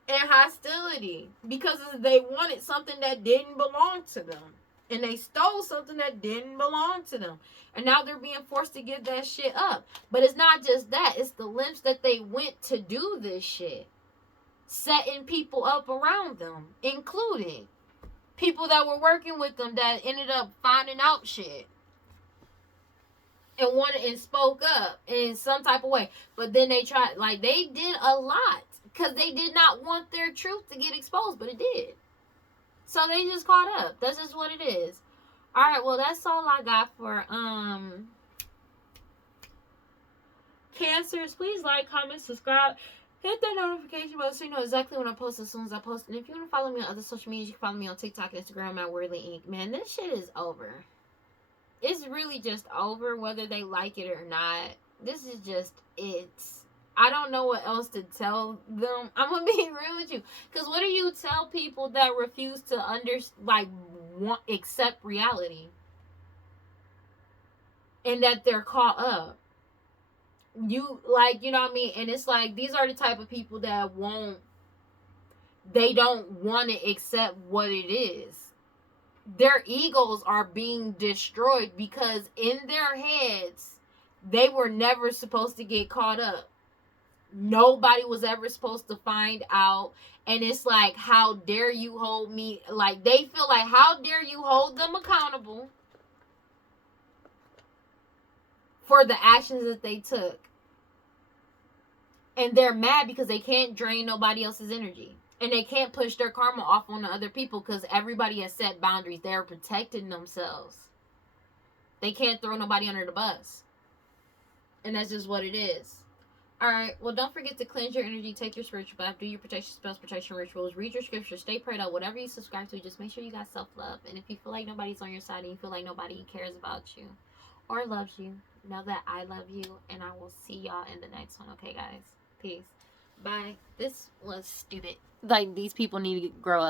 and hostility because they wanted something that didn't belong to them. And they stole something that didn't belong to them. And now they're being forced to give that shit up. But it's not just that. It's the lengths that they went to do this shit. Setting people up around them, including people that were working with them that ended up finding out shit and wanted and spoke up in some type of way. But then they tried, like, they did a lot because they did not want their truth to get exposed, but it did. So they just caught up. That's just what it is. All right, well, that's all I got for Cancers. Please like, comment, subscribe. Hit that notification bell so you know exactly when I post as soon as I post. And if you want to follow me on other social medias, you can follow me on TikTok and Instagram at WeirdLee Inc. Man, this shit is over. It's really just over whether they like it or not. This is just it. I don't know what else to tell them. I'm going to be real with you. Because what do you tell people that refuse to accept reality? And that they're caught up? You know what I mean? And it's like, these are the type of people that they don't want to accept what it is. Their egos are being destroyed because in their heads, they were never supposed to get caught up. Nobody was ever supposed to find out. And it's like, how dare you hold me? Like, they feel like, how dare you hold them accountable for the actions that they took. And they're mad because they can't drain nobody else's energy. And they can't push their karma off on the other people because everybody has set boundaries. They're protecting themselves. They can't throw nobody under the bus. And that's just what it is. Alright, well, don't forget to cleanse your energy, take your spiritual bath, do your protection spells, protection rituals, read your scriptures, stay prayed up, whatever you subscribe to, just make sure you got self-love. And if you feel like nobody's on your side and you feel like nobody cares about you or loves you, know that I love you, and I will see y'all in the next one. Okay, guys? Peace. Bye. This was stupid. Like, these people need to grow up.